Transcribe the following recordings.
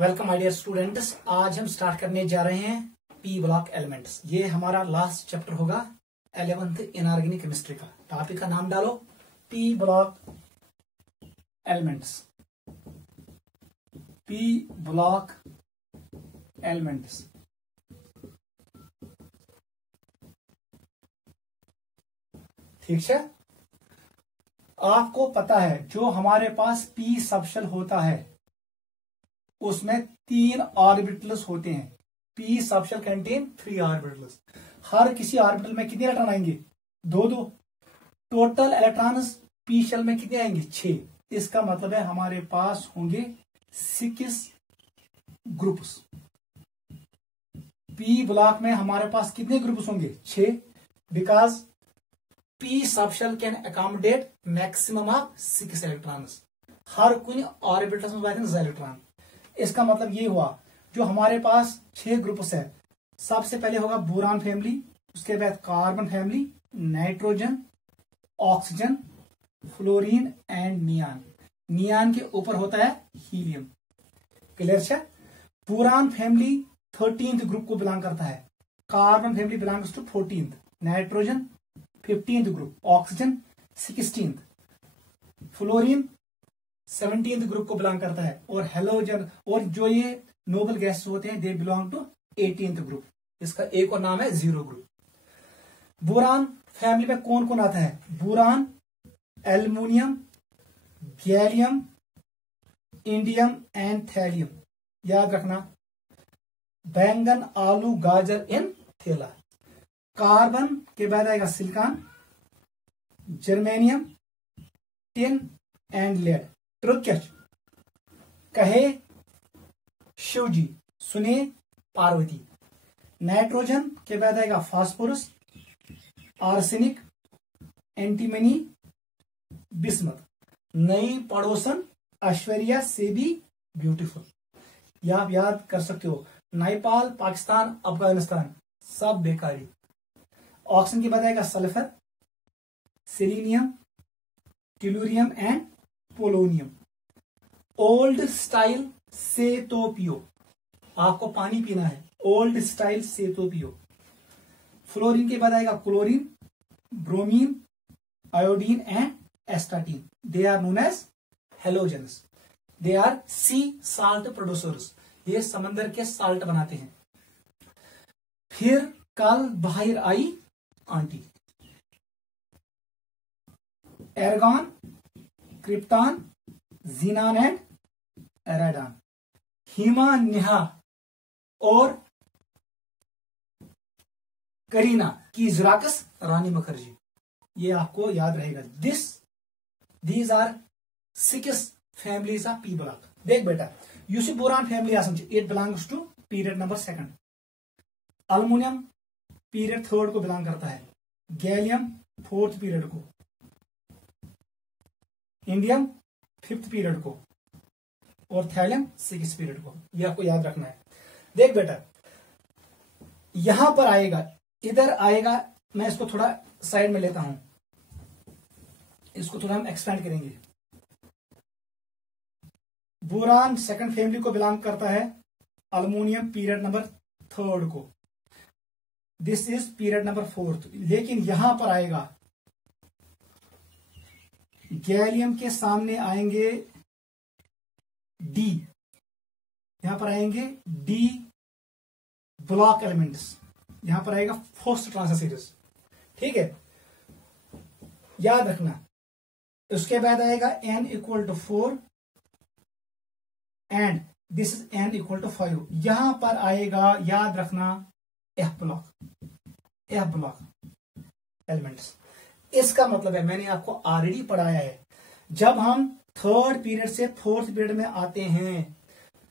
Welcome my dear students. आज हम start करने जा रहे हैं पी ब्लॉक एलिमेंट्स। ये हमारा लास्ट चैप्टर होगा 11th इनऑर्गेनिक केमिस्ट्री का। टॉपिक का नाम डालो P block elements. P block elements. ठीक है, आपको पता है जो हमारे पास पी सबशेल होता है उसमें 3 ऑर्बिटल्स होते हैं। P subshell contain 3 orbitals. हर किसी ऑर्बिटल में कितने इलेक्ट्रॉन आएंगे? 2 टोटल इलेक्ट्रॉन्स पी शेल में कितने आएंगे? 6। इसका मतलब है हमारे पास होंगे 6 ग्रुप्स। पी ब्लॉक में हमारे पास कितने ग्रुप्स होंगे? 6, because P subshell can accommodate maximum of 6 electrons. हर कुछ ऑर्बिटल्स में इलेक्ट्रॉन। इसका मतलब ये हुआ जो हमारे पास 6 ग्रुप्स है। सबसे पहले होगा बोरान फैमिली, उसके बाद carbon family, nitrogen, oxygen, fluorine and neon. Neon के ऊपर होता है हीलियम। क्लियर है? बोरान फैमिली 13th ग्रुप को बिलोंग करता है। Carbon family belongs to 14th, nitrogen 15th group, oxygen 16th, fluorine 17th group को बिलोंग करता है, और हेलोजन और जो ये नोबल गैसेस होते हैं they belong to 18th group. इसका एक और नाम है 0 ग्रुप। बोरान फैमिली में कौन कौन आता है? Boron, aluminium, gallium, indium and thallium. याद रखना, बैंगन, आलू, गाजर इन थैला। कार्बन के बाद आएगा silicon, germanium, tin and lead. Truth क्या? कहे शिव जी, सुने पार्वती। नाइट्रोजन के बाद आएगा फास्फोरस, आर्सेनिक, एंटीमनी, बिस्मथ। नई पड़ोसन ऐश्वर्या से भी ब्यूटीफुल। यह आप याद कर सकते हो। नेपाल, पाकिस्तान, अफगानिस्तान सब बेकारी। ऑक्सीजन के बाद आएगा sulphur, selenium, tellurium and polonium. Old style से तो पियो, आपको पानी पीना है। ओल्ड स्टाइल से तो पियो। फ्लोरीन के बाद आएगा chlorine, bromine, iodine and astatine. They are known as halogens. They are sea salt producers. ये समंदर के साल्ट बनाते हैं। फिर कल बाहर आई आंटी। Argon, krypton, xenon and radon. Hima, Neha और करीना की जुराकस रानी मुखर्जी। ये आपको याद रहेगा। These are 6 families of P block. देख बेटा, you see boron family it belongs to period number 2। Aluminium period 3rd को बिलोंग करता है। गैलियम 4th पीरियड को, इंडियम 5th पीरियड को, और थैलियम 6th पीरियड को। यह आपको याद रखना है। देख बेटा, यहां पर आएगा, इधर आएगा। मैं इसको थोड़ा साइड में लेता हूं, इसको थोड़ा हम एक्सपेंड करेंगे। बोरान 2nd फैमिली को बिलोंग करता है। अल्युमिनियम पीरियड नंबर 3rd को। This is period number 4th। लेकिन यहां पर आएगा गैलियम के सामने आएंगे डी। यहां पर आएंगे डी ब्लॉक एलिमेंट्स। यहां पर आएगा फर्स्ट ट्रांजिशन सीरीज। ठीक है, याद रखना। उसके बाद आएगा n = 4 and this is n = 5। यहां पर आएगा, याद रखना, एफ ब्लॉक एलिमेंट्स। इसका मतलब है, मैंने आपको ऑलरेडी पढ़ाया है, जब हम 3rd पीरियड से 4th पीरियड में आते हैं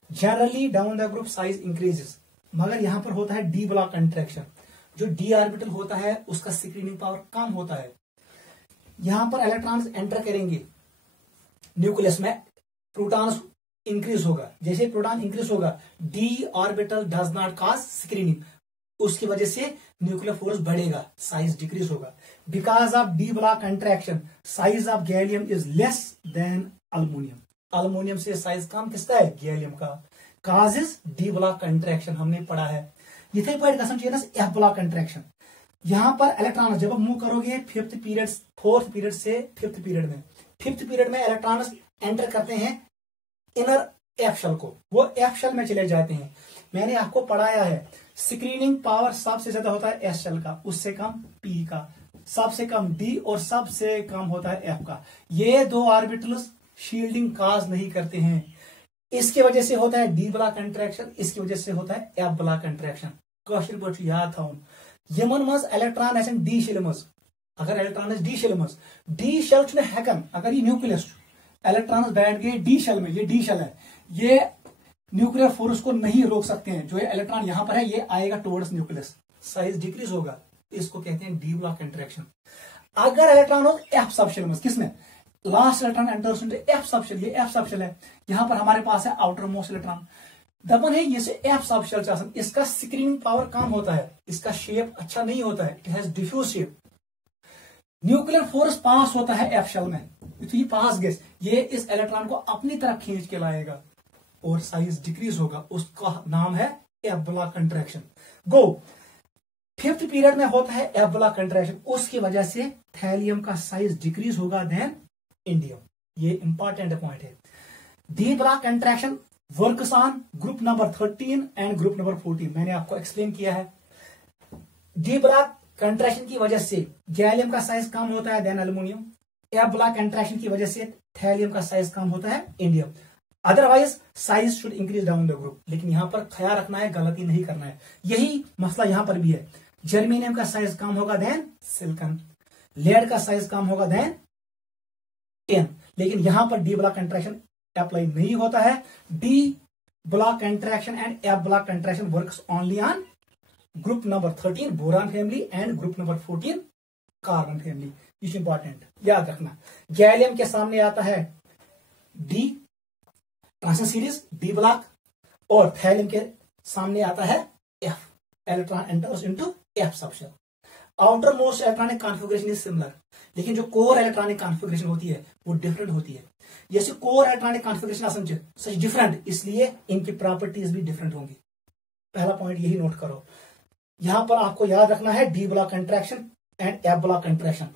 generally down the group size increases, मगर यहां पर होता है डी ब्लॉक इंटरेक्शन। जो डी ऑर्बिटल होता है उसका स्क्रीनिंग पावर कम होता है। यहां पर इलेक्ट्रॉन्स एंटर करेंगे न्यूक्लियस में, प्रोटॉन्स इंक्रीज होगा। जैसे प्रोटॉन इंक्रीज होगा, D orbital does not cause screening, उसकी वजह से न्यूक्लियर फोर्स बढ़ेगा, साइज डिक्रीज होगा। Because of D block interaction size of gallium is less than aluminium. Aluminium से साइज कम किसका है? गैलियम का। काजेस डी ब्लॉक कंट्रैक्शन हमने पढ़ा है। इथे पे एफ ब्लॉक कंट्रैक्शन। यहां पर इलेक्ट्रॉन जब आप मूव करोगे फोर्थ पीरियड से फिफ्थ पीरियड में इलेक्ट्रॉन एंटर करते हैं इनर एफ शेल को, वो एफ शेल में चले जाते हैं। मैंने आपको पढ़ाया है स्क्रीनिंग पावर सबसे ज्यादा होता है एस शेल का, उससे कम पी का, सबसे कम डी और सबसे कम होता है एफ का। ये दो ऑर्बिटल्स शील्डिंग काज नहीं करते हैं, इसकी वजह से होता है डी ब्लॉक कंट्रैक्शन, इसकी वजह से होता है एफ ब्लॉक कंट्रैक्शन। कौशल पट याद था यमन मज इलेक्ट्रॉन आसन डी शेल मज, अगर इलेक्ट्रॉन डी शेल मज, डी शेल हेकन, अगर ये न्यूक्लियस इलेक्ट्रॉन बैठ गए डी शेल में, ये डी शेल है, ये न्यूक्लियर फोर्स को नहीं रोक सकते हैं। जो इलेक्ट्रॉन यहां पर है ये आएगा टुवर्ड्स न्यूक्लियस, साइज डिक्रीज होगा, इसको कहते हैं डी ब्लॉक कंट्रैक्शन। अगर इलेक्ट्रॉन हो एफ सबशेल में, किसमें last electron enters into F subshell, ये एफ सबशेल है, यहां पर हमारे पास है आउटर मोस्ट इलेक्ट्रॉन दबन है, ये एफ सबशेल, इसका स्क्रीनिंग पावर कम होता है, इसका शेप अच्छा नहीं होता है, it has diffuse shape. Nuclear force पास होता है एफ शेल में, तो पास गेस ये इस इलेक्ट्रॉन को अपनी तरफ खींच के लाएगा और साइज डिक्रीज होगा, उसका नाम है एफ ब्लॉक कंट्रैक्शन। गो फिफ्थ पीरियड में होता है एफ ब्लॉक कंट्रैक्शन, उसकी वजह से थैलियम का साइज डिक्रीज होगा देन इंडियम। ये इंपॉर्टेंट पॉइंट है। D block contraction works on group number 13 and group number 14, मैंने आपको एक्सप्लेन किया है। डी ब्लॉक कंट्रैक्शन की वजह से गैलियम का साइज कम होता है then aluminium, F block contraction की वजह से थैलियम का साइज कम होता है indium. Otherwise size should increase down the group, लेकिन यहां पर ख्याल रखना है, गलती नहीं करना है। यही मसला यहां पर भी है, जर्मेनियम का साइज कम होगा देन सिलिकॉन, लेड का साइज कम होगा देन टिन, लेकिन यहां पर डी ब्लॉक कंट्रैक्शन अप्लाई नहीं होता है। D block contraction and F block contraction works only on group number 13 boron family and group number 14 carbon family. Is important, याद रखना। गैलियम के सामने आता है D transition series D block, और थैलियम के सामने आता है F, electron enters into F subshell. Outer most electronic configuration is similar, लेकिन जो कोर इलेक्ट्रॉनिक कॉन्फ़िगरेशन होती है वो डिफरेंट होती है। जैसे कोर इलेक्ट्रॉनिक कॉन्फ़िगरेशन सच डिफरेंट, इसलिए इनकी प्रॉपर्टीज भी डिफरेंट होंगी। पहला पॉइंट यही नोट करो। यहां पर आपको याद रखना है D block contraction and F block contraction,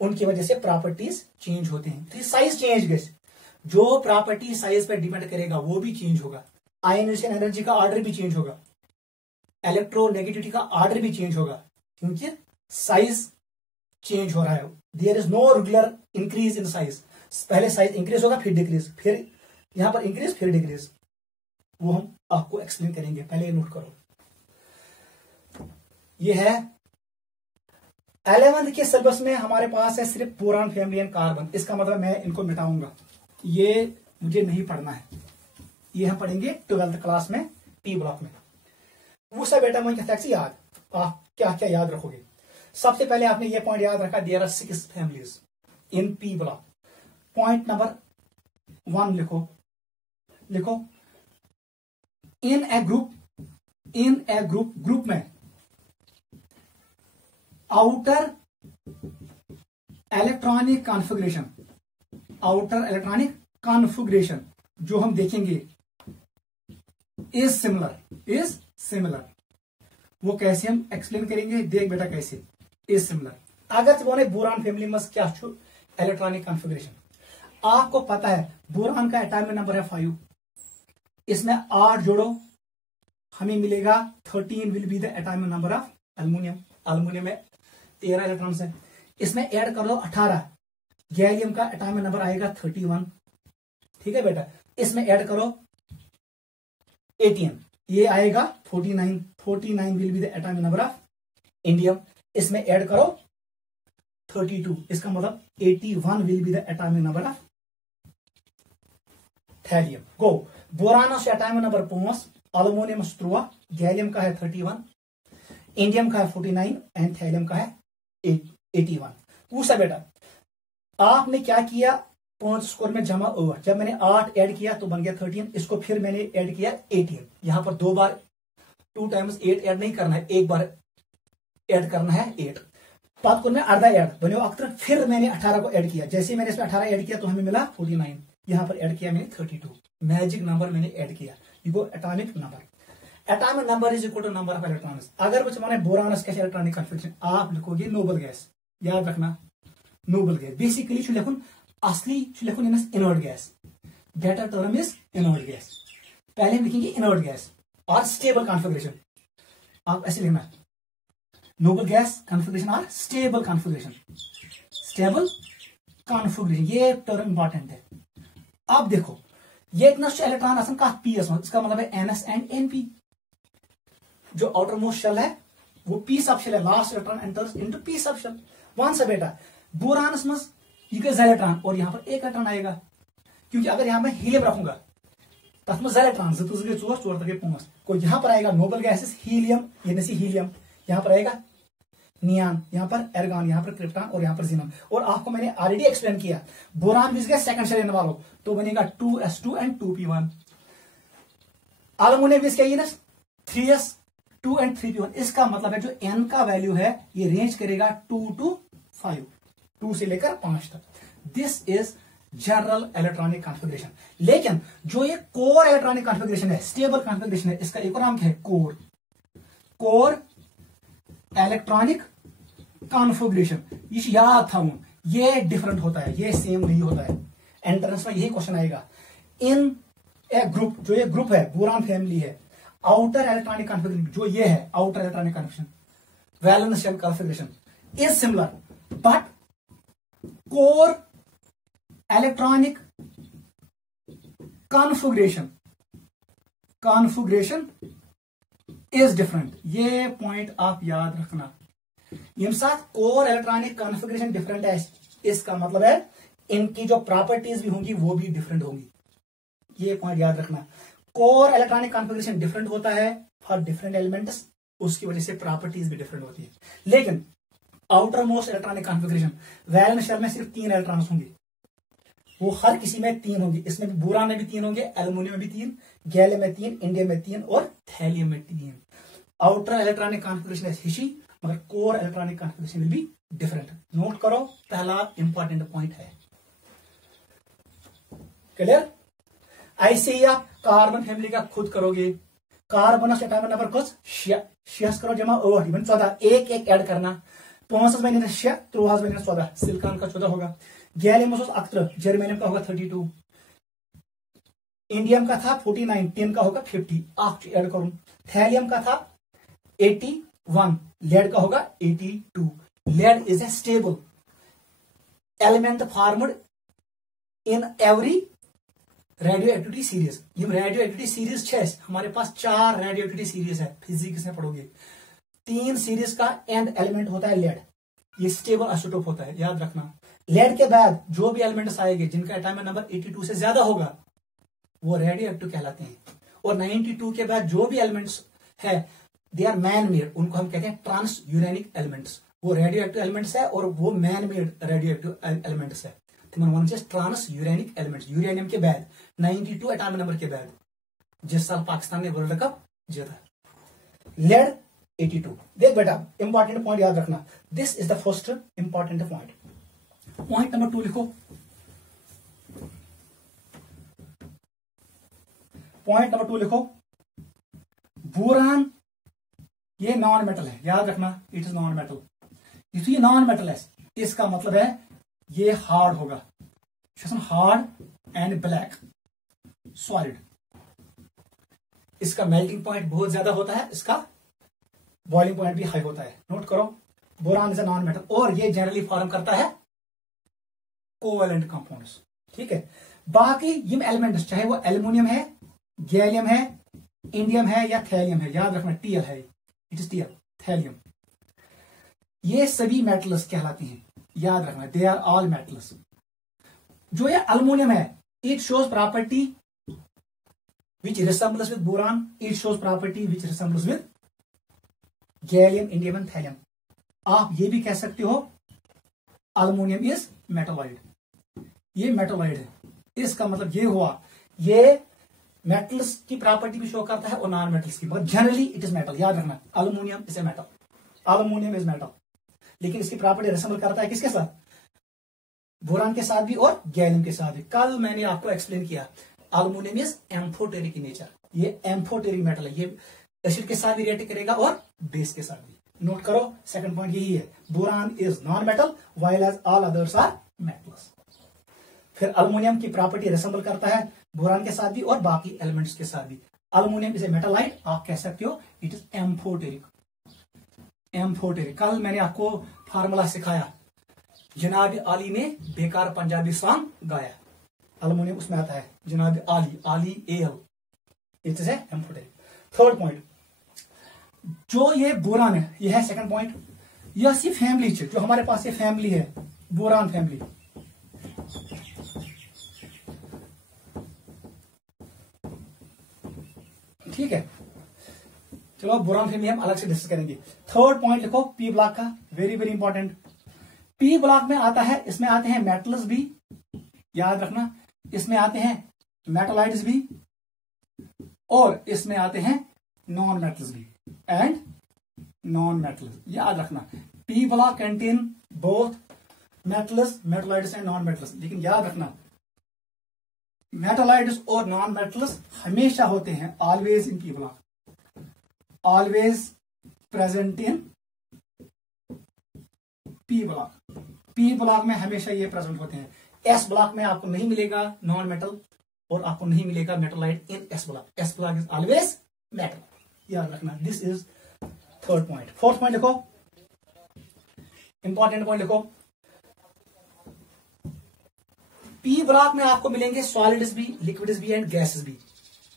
उनकी वजह से प्रॉपर्टीज चेंज होते हैं। तो साइज चेंज गए, जो प्रॉपर्टी साइज पर डिपेंड करेगा वो भी चेंज होगा। आयनाइजेशन एनर्जी का ऑर्डर भी चेंज होगा, इलेक्ट्रोनेगेटिविटी का ऑर्डर भी चेंज होगा, क्योंकि साइज चेंज हो रहा है। There is no regular increase in size, पहले साइज इंक्रीज होगा फिर डिक्रीज, फिर यहां पर इंक्रीज फिर डिक्रीज, वो हम आपको एक्सप्लेन करेंगे। पहले ये नोट करो, ये है 11th के सिलेबस में हमारे पास है सिर्फ बोरान फैमिली एंड कार्बन, इसका मतलब मैं इनको मिटाऊंगा, ये मुझे नहीं पढ़ना है, ये हम पढ़ेंगे 12th क्लास में पी ब्लॉक में। वो सब बेटा मुझे कहता है याद, आप क्या क्या याद रखोगे। सबसे पहले आपने ये पॉइंट याद रखा, there are 6 families in P block. Point number 1 लिखो इन ए ग्रुप में आउटर इलेक्ट्रॉनिक कॉन्फ़िगरेशन जो हम देखेंगे इज सिमिलर। वो कैसे हम एक्सप्लेन करेंगे, देख बेटा कैसे इज सिमिलर। अगर बोले बोरान फैमिली में क्या इलेक्ट्रॉनिक कॉन्फ़िगरेशन, आपको पता है बोरान का एटॉमिक नंबर है 5, इसमें 8 जोड़ो हमें मिलेगा 13 will be the atomic number of aluminium में 13 इलेक्ट्रॉन्स है, इसमें ऐड कर लो 18, गैलियम का एटॉमिक नंबर आएगा 31, ठीक है बेटा। इसमें ऐड करो 18, ये आएगा 49 will be the atomic number of indium. इसमें ऐड करो 32, इसका मतलब 81 will be the atomic number of thallium. Go boron atomic number 5, aluminium 3, gallium का है 31, इंडियम का है 49 एंड थैलियम का है 81। पूछा बेटा आपने क्या किया, 5 स्कोर में जमा ओवर, जब मैंने 8 ऐड किया तो बन गया 13, इसको फिर मैंने ऐड किया 18। यहां पर 2 बार 2 टाइम्स 8 ऐड नहीं करना है, एक बार ऐड करना है 8। 5 में अर्धा ऐड बने अक्तर, फिर मैंने 18 को ऐड किया, जैसे मैंने इसमें 18 ऐड किया तो हमें मिला 49, यहां पर ऐड किया मैंने 32, मैजिक नंबर मैंने ऐड किया। यह गो atomic number. Atomic number is equal to number of electrons. अगर बच्चे माने बोरानस क्या इलेक्ट्रॉनिक कॉन्फिगरेशन, आप लिखोगे नोबल गैस, याद रखना नोबल गैस। बेसिकली लिखुन असली लिखुन inert gas, better term is inert gas. पहले हम लिखेंगे इनर्ट गैस और स्टेबल कॉन्फिगरेशन, आप ऐसे लिखना नोबल गैस कॉन्फिगरेशन और स्टेबल कॉन्फिगरेशन, स्टेबल कॉन्फिगरेशन, ये टर्म इंपॉर्टेंट है। अब देखो ये इलेक्ट्रॉन आसन का पी एस, इसका मतलब है एनएस एंड एनपी। जो आउटर मोस्ट शेल है वो पी सब शेल है, last electron enters into P sub shell. One से बेटा बोरानस में इलेक्ट्रॉन और यहां पर एक इलेक्ट्रॉन आएगा, क्योंकि अगर यहां मैं हीलियम रखूंगा तथ में इलेक्ट्रॉन चोर तक 5 को यहां पर आएगा नोबल गैसेस हीलियम, ये हीलियम, यहां पर आएगा नियान, यहां पर एर्गॉन, यहां पर क्रिप्टॉन और यहां पर जीनोन। और आपको मैंने ऑलरेडी एक्सप्लेन किया बोरान विस गैस सेकंड शेल इन्वॉल्व तो बनेगा 2s2 एंड 2p1। एल्युमिनियम विस क्या 3s2 एंड 3p1। इसका मतलब है जो n का वैल्यू है ये रेंज करेगा 2 to 5, 2 से लेकर 5 तक। This is general electronic configuration. लेकिन जो ये कोर इलेक्ट्रॉनिक कॉन्फ़िगरेशन है, स्टेबल कॉन्फ़िगरेशन है, इसका एक और नाम क्या है कोर, कोर इलेक्ट्रॉनिक कॉन्फ़िगरेशन। ये याद था, ये डिफरेंट होता है, ये सेम नहीं होता है। एंट्रेंस में यही क्वेश्चन आएगा। इन ए ग्रुप, जो ये ग्रुप है बोरान फैमिली है, आउटर इलेक्ट्रॉनिक कॉन्फ़िगरेशन जो ये है outer electronic configuration, valence shell configuration is similar, but core electronic configuration is different. ये पॉइंट आप याद रखना। यम साथ कोर इलेक्ट्रॉनिक कॉन्फ़िगरेशन डिफरेंट है, इसका मतलब है इनकी जो प्रॉपर्टीज भी होंगी वो भी डिफरेंट होंगी। ये पॉइंट याद रखना। कोर इलेक्ट्रॉनिक कॉन्फ़िगरेशन डिफरेंट होता है फॉर डिफरेंट एलिमेंट्स, उसकी वजह से प्रॉपर्टीज भी डिफरेंट होती है। लेकिन outer most electronic configuration, valence shell में सिर्फ 3 इलेक्ट्रॉन्स होंगे, वो हर किसी में 3 होंगे। इसमें भी बोरान में भी 3 होंगे, एल्युमिनियम में भी 3, गैलियम में 3, इंडियम में 3 और थैलियम में 3। आउटर इलेक्ट्रॉनिक कॉन्फ़िगरेशन इज हिशी, मगर core electronic configuration will be different. Note करो, पहला इंपॉर्टेंट पॉइंट है। क्लियर? ऐसे ही आप कार्बन फैमिली का खुद करोगे। कार्बन एटॉमिक नंबर कुछ 6 करो जमा 8 इवन 14, एक एक ऐड करना। 5 में 6, 3 में 14, सिलिकॉन का 14 होगा। गैलियम 11, जर्मेनियम का होगा 32, इंडियम का था 49, टिन का होगा 50, आप ऐड करूं। थैलियम का था 81, लेड का होगा 82। Lead is a stable element formed in every radioactivity series. ये रेडियो एक्टिविटी सीरीज 6, हमारे पास 4 रेडियो एक्टिविटी सीरीज है, फिजिक्स में पढ़ोगे। 3 सीरीज का एंड एलिमेंट होता है लेड, ये स्टेबल आइसोटोप होता है, याद रखना। लेड के बाद जो भी एलिमेंट्स आएंगे जिनका एटॉमिक नंबर 82 से ज्यादा होगा वो रेडियो एक्टिव कहलाते हैं। और 92 के बाद जो भी एलिमेंट्स है दे आर मैन मेड, उनको हम कहते हैं ट्रांस यूरेनिक एलिमेंट्स। वो रेडियो एक्टिव एलिमेंट्स है और वो man made radio active elements है। ट्रांस यूरेनिक एलिमेंट्स, यूरेनियम के बाद 92 एटॉमिक नंबर के बाद, जिस साल पाकिस्तान ने वर्ल्ड कप जीता। लेड 82। देख बेटा इंपॉर्टेंट पॉइंट याद रखना, this is the first important point. Point number 2 लिखो। पॉइंट नंबर 2 लिखो, बोरान ये नॉन मेटल है, याद रखना, इट इज नॉन मेटल। ये नॉन मेटल है, इसका मतलब है ये हार्ड होगा, हार्ड एंड ब्लैक सॉलिड। इसका मेल्टिंग पॉइंट बहुत ज्यादा होता है, इसका बॉइलिंग पॉइंट भी हाई होता है। नोट करो, boron is a non metal और ये जनरली फॉर्म करता है कोवेलेंट कंपाउंड्स। ठीक है, बाकी ये एलिमेंट्स चाहे वो एल्युमिनियम है, गैलियम है, इंडियम है या थैलियम है, याद रखना टीएल है, इट इज टीएल, थैलियम, ये सभी मेटल्स कहलाती हैं, याद रखना, दे आर ऑल मेटल्स। जो ये एल्युमिनियम है, it shows property which resembles with boron, it shows property which resembles with gallium, indium and thallium. आप ये भी कह सकते हो एल्युमिनियम इज मेटलॉइड, ये मेटलॉइड है। इसका मतलब ये हुआ, ये मेटल्स की प्रॉपर्टी भी शो करता है और नॉन मेटल्स की, मगर जनरली इट इज मेटल। याद रखना, aluminium is a metal, aluminium is metal, लेकिन इसकी प्रॉपर्टी रिसेम्बल करता है किसके साथ? बोरान के साथ भी और गैलियम के साथ भी। कल मैंने आपको एक्सप्लेन किया, aluminium is amphoteric in nature, ये एम्फोटेरिक मेटल है, ये एसिड के साथ भी रिएक्ट करेगा और बेस के साथ भी। नोट करो, सेकंड पॉइंट यही है, boron is non metal while as all others are metals. फिर अल्युमिनियम की प्रॉपर्टी रिसेंबल करता है बोरान के साथ भी और बाकी एलिमेंट्स के साथ भी। अल्युमिनियम इज ए मेटालाइट, आप कह सकते हो इट इज एम्फोटेरिक। एम्फोटेरिक, कल मैंने आपको फार्मूला सिखाया, जनाब आली में बेकार पंजाबी सॉन्ग गाया, अल्युमिनियम उसमें आता है, जनाब आली, आली L, it is amphoteric. Third point, जो ये बोरान है, ये है सेकंड पॉइंट, यह सी फैमिली जो हमारे पास ये फैमिली है, बोरान फैमिली, ठीक है। चलो बोरान फैमिली हम अलग से डिस्कस करेंगे। थर्ड पॉइंट लिखो पी ब्लॉक का, very very important. P block में आता है, इसमें आते हैं मेटल्स भी, याद रखना, इसमें आते हैं मेटलाइट्स भी और इसमें आते हैं नॉन मेटल्स भी एंड नॉन मेटल्स, याद रखना। P block contain both metals, मेटलाइट्स and non metals. लेकिन याद रखना, मेटलाइट्स और नॉन मेटल्स हमेशा होते हैं, always in P block, always present in P block. P block में हमेशा ये प्रेजेंट होते हैं। एस ब्लॉक में आपको नहीं मिलेगा नॉन मेटल और आपको नहीं मिलेगा मेटलाइट इन S block. S block is always metal, याद रखना। This is third point. Fourth point लिखो, इंपॉर्टेंट पॉइंट लिखो, पी ब्लॉक में आपको मिलेंगे सॉलिड्स भी, लिक्विड्स भी एंड गैसेस भी,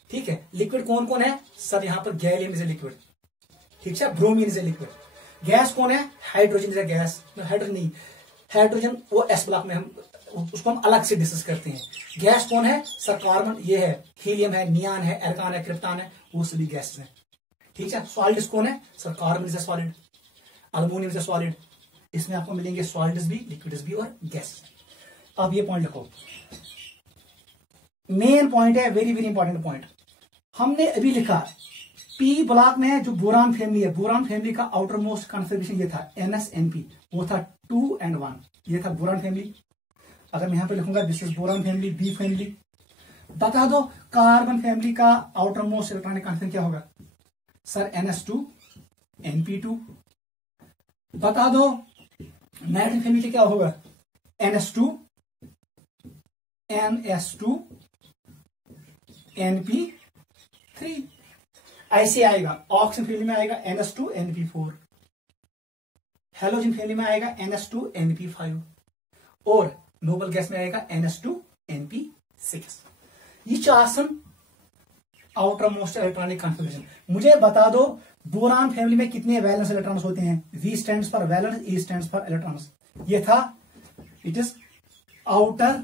ठीक है। लिक्विड कौन कौन है सर, यहां पर गैलियम इज ए लिक्विड, ठीक है, bromine is a liquid. Gas कौन है, hydrogen is a gas, hydrogen नहीं, हाइड्रोजन वो एस ब्लॉक में हम उसको हम अलग से डिस्कस करते हैं। गैस कौन है सर, कार्बन, ये है हीलियम है, नियान है, एर्गॉन है, क्रिप्टॉन है, वो सभी गैसेस हैं, ठीक है। सॉलिड्स कौन है sir, carbon is a solid, aluminium is a solid, इसमें आपको मिलेंगे सॉलिड्स भी, लिक्विड्स भी और गैसेस। अब ये पॉइंट लिखो, मेन पॉइंट है, वेरी वेरी इंपॉर्टेंट पॉइंट। हमने अभी लिखा पी ब्लॉक में जो बोरान फैमिली है, बोरान फैमिली का आउटर मोस्ट कॉन्फ़िगरेशन ये था NsNp, वो था 2 and 1, ये था बोरान फैमिली। अगर मैं यहां पे लिखूंगा this is boron family, B family. बता दो कार्बन फैमिली का आउटर मोस्ट इलेक्ट्रॉनिक कॉन्फ़िगरेशन क्या होगा सर, NS2 Np2। बता दो नाइट्रोजन फैमिली क्या होगा, NS2 NS2 Np3। ऐसे आएगा, ऑक्सीजन फैमिली में आएगा NS2 Np4, हेलोजन फैमिली में आएगा NS2 Np5 और नोबल गैस में आएगा NS2 Np6। ये चार आउटर मोस्ट इलेक्ट्रॉनिक कॉन्फ़िगरेशन। मुझे बता दो बोरान फैमिली में कितने वैलेंस इलेक्ट्रॉन्स होते हैं, V stands for valence, E stands for electrons. ये था, it is outer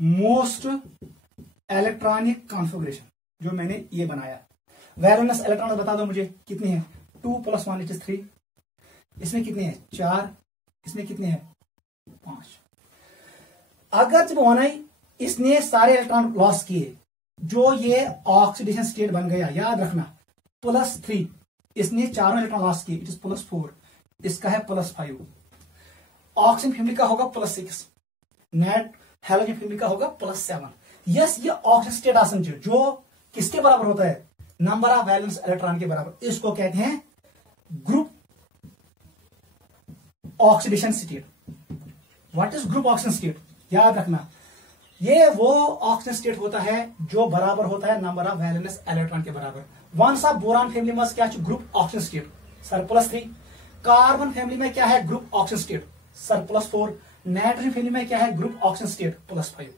most electronic configuration जो मैंने ये बनाया। वैलेंस इलेक्ट्रॉन बता दो मुझे कितने हैं, 2 + 1 इट इज 3, इसमें कितने हैं 4, इसमें कितने हैं 5। अगर जब होना ही इसने सारे इलेक्ट्रॉन लॉस किए, जो ये ऑक्सीडेशन स्टेट बन गया, याद रखना +3, इसने चारों इलेक्ट्रॉन लॉस किए, इट इज +4, इसका है +5। ऑक्सीजन फैमिली का होगा +6, नेट हेलोजन फैमिली का होगा +7। यस, ये ऑक्सीजन स्टेट आसन जो किसके बराबर होता है, नंबर ऑफ वैलेंस इलेक्ट्रॉन के बराबर, इसको कहते हैं group oxidation state. What is group oxidation state, याद रखना, ये वो ऑक्सीजन स्टेट होता है जो बराबर होता है नंबर ऑफ वैलेंस इलेक्ट्रॉन के बराबर। वंस ऑफ बोरान फैमिली में क्या group oxygen state sir +3, carbon family में क्या है group oxygen state sir +4, nitrogen family में क्या है ग्रुप ऑक्सीजन स्टेट +5।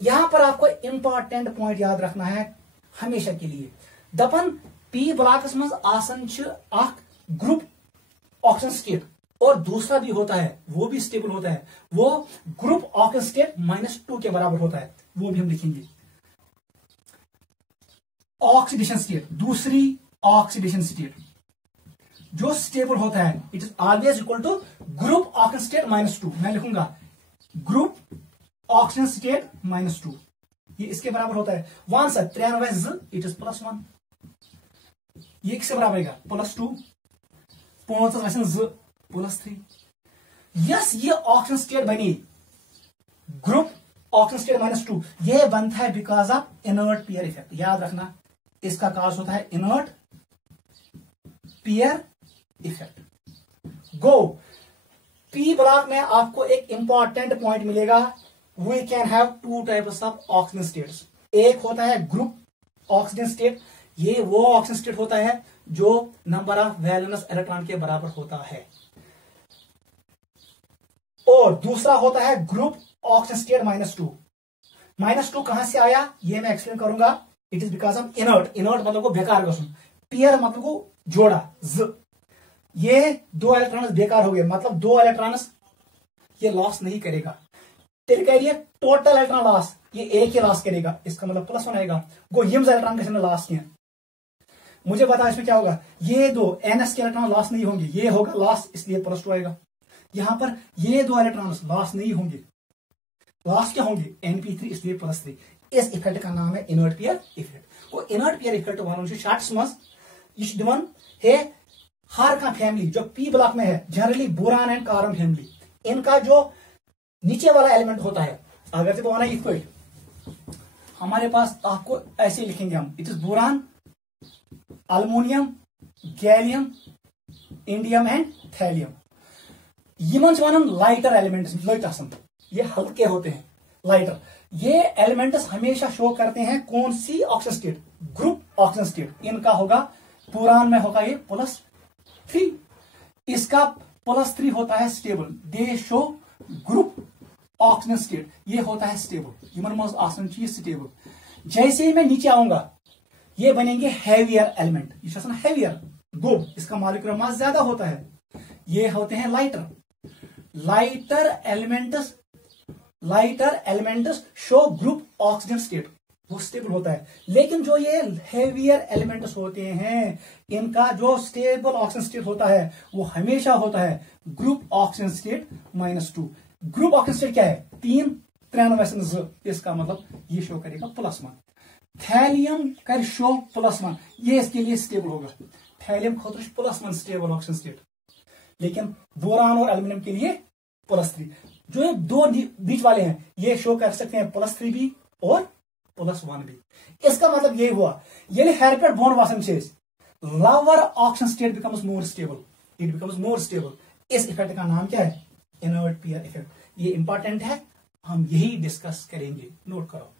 यहां पर आपको इंपॉर्टेंट पॉइंट याद रखना है हमेशा के लिए, दपन पी ब्लॉकस में आसन ग्रुप ऑक्सीजन स्टेट और दूसरा भी होता है, वो भी स्टेबल होता है, वो ग्रुप ऑक्सीजन स्टेट -2 के बराबर होता है, वो भी हम लिखेंगे। ऑक्सीडेशन स्टेट, दूसरी ऑक्सीडेशन स्टेट जो स्टेबल होता है, it is always equal to group oxygen state -2। मैं लिखूंगा ग्रुप ऑक्सीजन स्टेट -2, ये इसके बराबर होता है। 1 से 3 इट इज +1, ये किसके बराबर आएगा +2, 5 +3। यस, ये ऑक्सीजन स्टेट बनी ग्रुप ऑक्सीजन स्टेट -2, ये बनता है because of inert pair effect. याद रखना, इसका कॉज होता है inert pair effect. Go P block में आपको एक इंपॉर्टेंट पॉइंट मिलेगा, we can have two types of oxygen states. एक होता है ग्रुप ऑक्सीजन स्टेट, ये वो ऑक्सीजन स्टेट होता है जो नंबर ऑफ वैलेंस इलेक्ट्रॉन के बराबर होता है, और दूसरा होता है ग्रुप ऑक्सीजन स्टेट -2। -2 कहां से आया ये मैं एक्सप्लेन करूंगा। It is because of inert. Inert मतलब को बेकार गसुन, पीयर मतलब को जोड़ा ज, ये 2 इलेक्ट्रॉन्स बेकार हो गए, मतलब 2 इलेक्ट्रॉन्स ये लॉस नहीं करेगा। तेरे कह रही है टोटल इलेक्ट्रॉन लॉस, ये एक ही लॉस करेगा, इसका मतलब +1 आएगा। गो हिम्स इलेक्ट्रॉन किसने लॉस किया, मुझे पता है इसमें क्या होगा, ये 2 NS के इलेक्ट्रॉन लॉस नहीं होंगे, ये होगा लॉस, इसलिए +2 आएगा। यहां पर ये 2 इलेक्ट्रॉन लॉस नहीं होंगे, लॉस क्या होंगे NP3, इसलिए +3। इस इफेक्ट का नाम है इनर्ट पीयर इफेक्ट। वो इनर्ट पीयर इफेक्ट वन शार्ट्स मज यह दिवन है हर का फैमिली जो पी ब्लॉक में है, generally boron and carbon family, इनका जो नीचे वाला एलिमेंट होता है, अगर से बोना इक्वल हमारे पास आपको ऐसे लिखेंगे हम, it is boron, aluminium, gallium, indium and thallium. Yemen one lighter elements, ये हल्के होते हैं, लाइटर। ये एलिमेंट्स हमेशा शो करते हैं कौन सी oxygen state, group oxygen state. इनका होगा बोरान में होगा ये +3, इसका +3 होता है स्टेबल, दे शो ग्रुप ऑक्सीजन स्टेट, ये होता है स्टेबल। यमन मज आसन चीज स्टेबल। जैसे ही मैं नीचे आऊंगा ये बनेंगे हैवियर एलिमेंट, ये हैवियर गुड, इसका मॉलिक्यूलर मास ज्यादा होता है। ये होते हैं lighter. Lighter elements show group oxygen state, वो स्टेबल होता है। लेकिन जो ये हैवियर एलिमेंट्स होते हैं, इनका जो स्टेबल ऑक्सीजन स्टेट होता है वो हमेशा होता है group oxygen state -2। Group oxygen state क्या है 3 इसका मतलब ये शो करेगा +1। थैलियम कर शो +1, ये इसके लिए स्टेबल होगा, थैलियम खोत्र +1 स्टेबल ऑक्सीजन स्टेट, लेकिन बोरान और एल्यूमिनियम के लिए +3। जो ये 2 बीच वाले हैं ये शो कर सकते हैं +3 भी और +1 भी। इसका मतलब ये हुआ ये हेरपेट बोन वासन चेज lower oxygen state becomes more stable, it becomes more stable। इस इफेक्ट का नाम क्या है इनर्ट पीयर इफेक्ट। ये इंपॉर्टेंट है, हम यही डिस्कस करेंगे, नोट करो।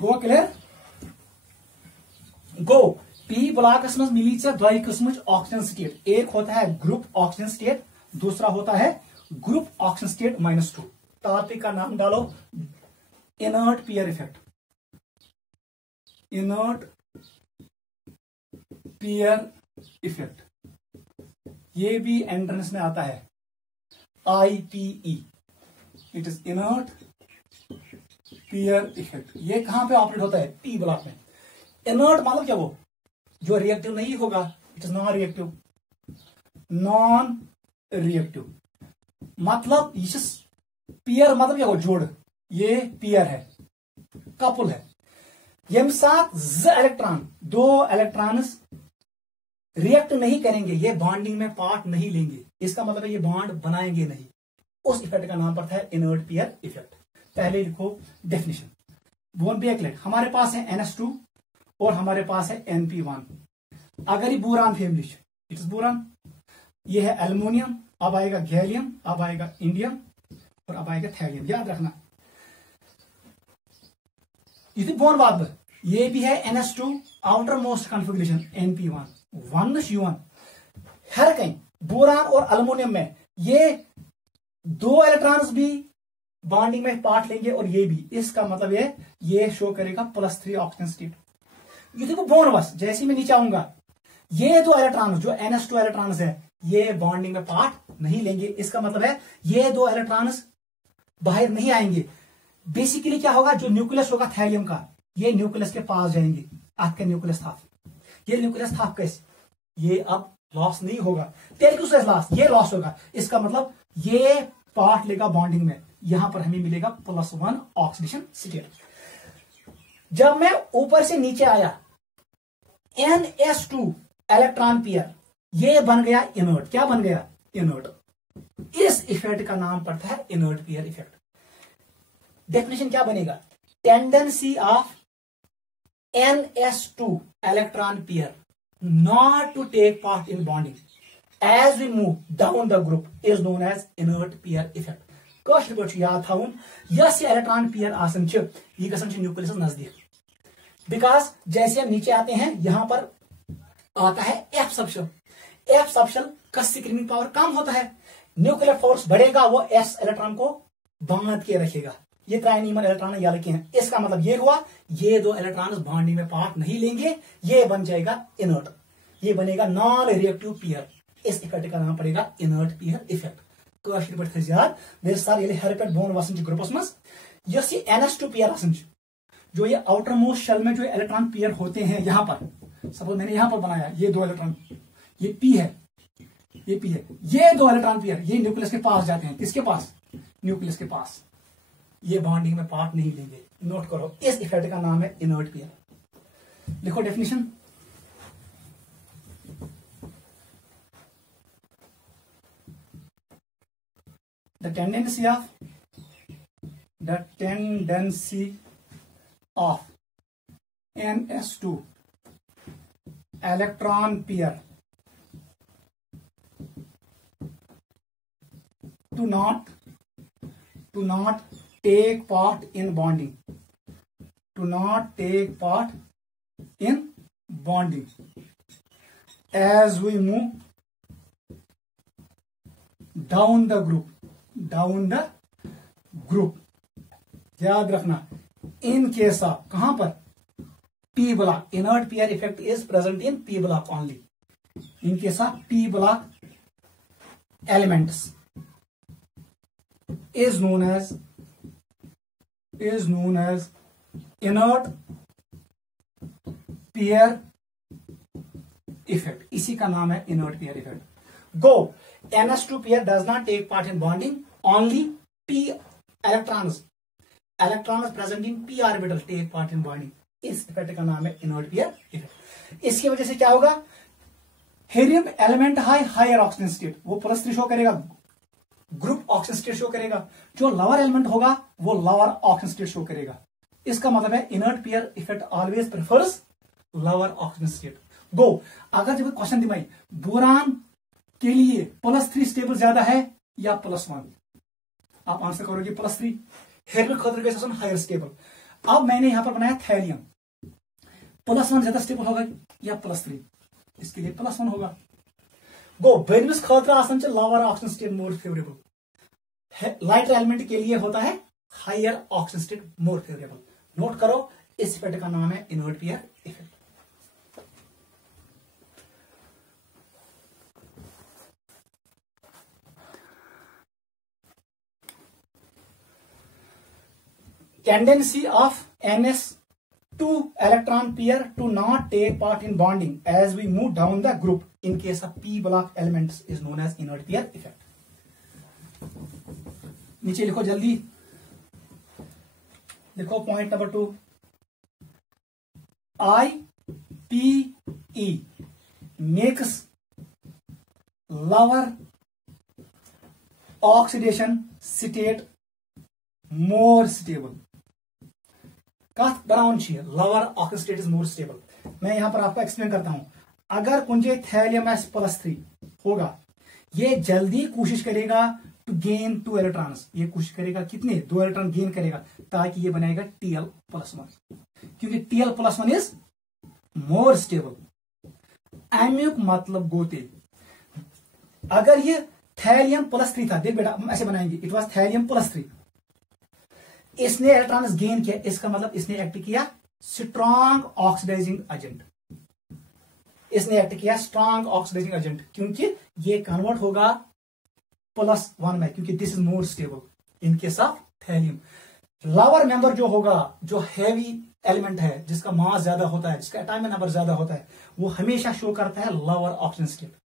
Go clear. गो पी ब्लॉकस में मिली 2 किस्म ऑक्सीजन स्टेट, एक होता है ग्रुप ऑक्सीजन स्टेट, दूसरा होता है ग्रुप ऑक्सीजन स्टेट -2। टॉपिक का नाम डालो inert pair effect, inert pair effect. ये भी एंट्रेंस में आता है IPE, it is inert pair effect. ये कहां पे ऑपरेट होता है पी ब्लॉक में। इनर्ट मतलब क्या, वो जो रिएक्टिव नहीं होगा, it is non reactive. Non reactive मतलब ये पीयर मतलब क्या, वो जोड़, ये पीयर है, कपल है। यम साथ इलेक्ट्रॉन 2 इलेक्ट्रॉन्स रिएक्ट नहीं करेंगे, ये बॉन्डिंग में पार्ट नहीं लेंगे, इसका मतलब है ये बॉन्ड बनाएंगे नहीं। उस इफेक्ट का नाम पड़ता है इनर्ट पीयर इफेक्ट। पहले लिखो डेफिनेशन। बोन बेकलेट हमारे पास है NH2 और हमारे पास है NP1। अगर ये boron family, it is boron, ये है एल्युमिनियम, अब आएगा गैलियम, अब आएगा इंडियम और अब आएगा थैलियम। याद रखना ये बोन बाद ये भी है NH2 outer most configuration NP1 1 हर कहीं बोरान और एल्युमिनियम में ये 2 इलेक्ट्रॉन्स भी बॉन्डिंग में पार्ट लेंगे और ये भी, इसका मतलब ये शो करेगा +3 ऑक्सीजन स्टेट। ये देखो बोनवस, जैसे मैं नीचे आऊंगा ये 2 इलेक्ट्रॉन जो NH2 इलेक्ट्रॉन्स है ये बॉन्डिंग में पार्ट नहीं लेंगे, इसका मतलब है ये 2 इलेक्ट्रॉन्स बाहर नहीं आएंगे। बेसिकली क्या होगा, जो न्यूक्लियस होगा थैलियम का, ये न्यूक्लियस के पास जाएंगे। आपका न्यूक्लियस था, ये न्यूक्लियस था कैसे, ये अब लॉस नहीं होगा। तेल क्यों लॉस, ये लॉस होगा। इसका मतलब ये पार्ट लेगा बॉन्डिंग में, यहां पर हमें मिलेगा +1 ऑक्सीडेशन स्टेट। जब मैं ऊपर से नीचे आया, NS2 इलेक्ट्रॉन पेयर, ये बन गया इनर्ट। क्या बन गया? इनर्ट। इस इफेक्ट का नाम पड़ता है इनर्ट पेयर इफेक्ट। डेफिनेशन क्या बनेगा? Tendency of NS2 electron pair not to take part in bonding as we move down the group is known as inert pair effect. Kashmir पे याद थाउन यस इलेक्ट्रॉन पेयर आसन छ ये गसन छ न्यूक्लियस नजदीक, बिकॉज जैसे हम नीचे आते हैं यहां पर आता है F सबशेल। F सबशेल का स्क्रीनिंग पावर कम होता है, न्यूक्लियर फोर्स बढ़ेगा, वो S इलेक्ट्रॉन को बांध के रखेगा। ये ट्राइनीमल इलेक्ट्रॉन यालकी हैं। इसका मतलब ये हुआ ये दो इलेक्ट्रॉन बॉन्डिंग में पार्ट नहीं लेंगे, ये बन जाएगा इनर्ट, ये बनेगा नॉन रिएक्टिव पेयर। इस इफेक्ट का नाम पड़ेगा इनर्ट पेयर इफेक्ट। कश्मीर पे याद मेरे सार ये हर पे बोन वसन ग्रुपस मज यस ये NS2 पेयर आसन, जो ये आउटर मोस्ट शेल में जो इलेक्ट्रॉन पेयर होते हैं, यहां पर सपोज मैंने यहां पर बनाया ये दो इलेक्ट्रॉन, ये P है, ये P है, ये दो इलेक्ट्रॉन पेयर ये न्यूक्लियस के पास जाते हैं। किसके पास? न्यूक्लियस के पास। ये बॉन्डिंग में पार्ट नहीं लेंगे। नोट करो, इस इफेक्ट का नाम है इनर्ट पेयर। लिखो definition. The tendency of NS2 electron pair to not take part in bonding, to not take part in bonding as we move down the group। याद रखना, इन केस ऑफ कहां पर? P block, inert pair effect is present in P block only। in case of P block elements is known as inert pair effect। इसी का नाम है inert pair effect। Go, NS2 pair does not take part in bonding, only P electrons present in P orbital take part in bonding। इस effect का नाम है inert pair effect. इसकी वजह से क्या होगा? हेरियम एलिमेंट हायर ऑक्सीजन स्टेट, वो +3 शो करेगा, ग्रुप ऑक्सीजन स्टेट शो करेगा। जो लोअर एलिमेंट होगा वो लोअर ऑक्सीजन स्टेट शो करेगा। इसका मतलब है inert pair effect always prefers lower oxygen state. गो, अगर जब क्वेश्चन दिमाई बोरान के लिए +3 स्टेबल ज्यादा है या +1, आप आंसर करोगे +3। हेरियम खतर हायर स्टेबल। अब मैंने यहां पर बनाया थैलियम, +1 ज्यादा स्टेबल होगा या +3? इसके लिए +1 होगा। गो, बेरियस खतर आसन च lower oxygen state more favourable. Lighter element के लिए होता है higher oxygen state more favourable. Note करो, इस इफेक्ट का नाम है inert pair effect. Tendency of NS2 electron pair to not take part in bonding as we move down the group in case of P block elements is known as inert pair effect। नीचे लिखो जल्दी, लिखो point number 2, IPE makes lower oxidation state more stable। कथ बनाउन lower oxygen state is more stable. मैं यहां पर आपको एक्सप्लेन करता हूं। अगर कुंजे थैलियम +3 होगा, ये जल्दी कोशिश करेगा टू गेन 2 इलेक्ट्रॉन्स। ये कोशिश करेगा कितने? 2 इलेक्ट्रॉन गेन करेगा, ताकि ये बनेगा Tl+1, क्योंकि Tl+1 इज मोर स्टेबल। एम्यूक मतलब गोते। अगर ये थैलियम +3 था, देख बेटा ऐसे बनाएंगे, इट वॉज थैलियम +3, इसने इलेक्ट्रॉन्स गेन किया, इसका मतलब इसने एक्ट किया स्ट्रॉन्ग ऑक्सीडाइजिंग एजेंट। इसने एक्ट किया स्ट्रॉन्ग ऑक्सीडाइजिंग एजेंट, क्योंकि ये कन्वर्ट होगा +1 में, क्योंकि this is more stable in case of thallium. Lower member जो होगा, जो हैवी एलिमेंट है, जिसका मास ज्यादा होता है, जिसका एटॉमिक नंबर ज्यादा होता है, वो हमेशा शो करता है लोअर ऑक्सीजन स्टेट।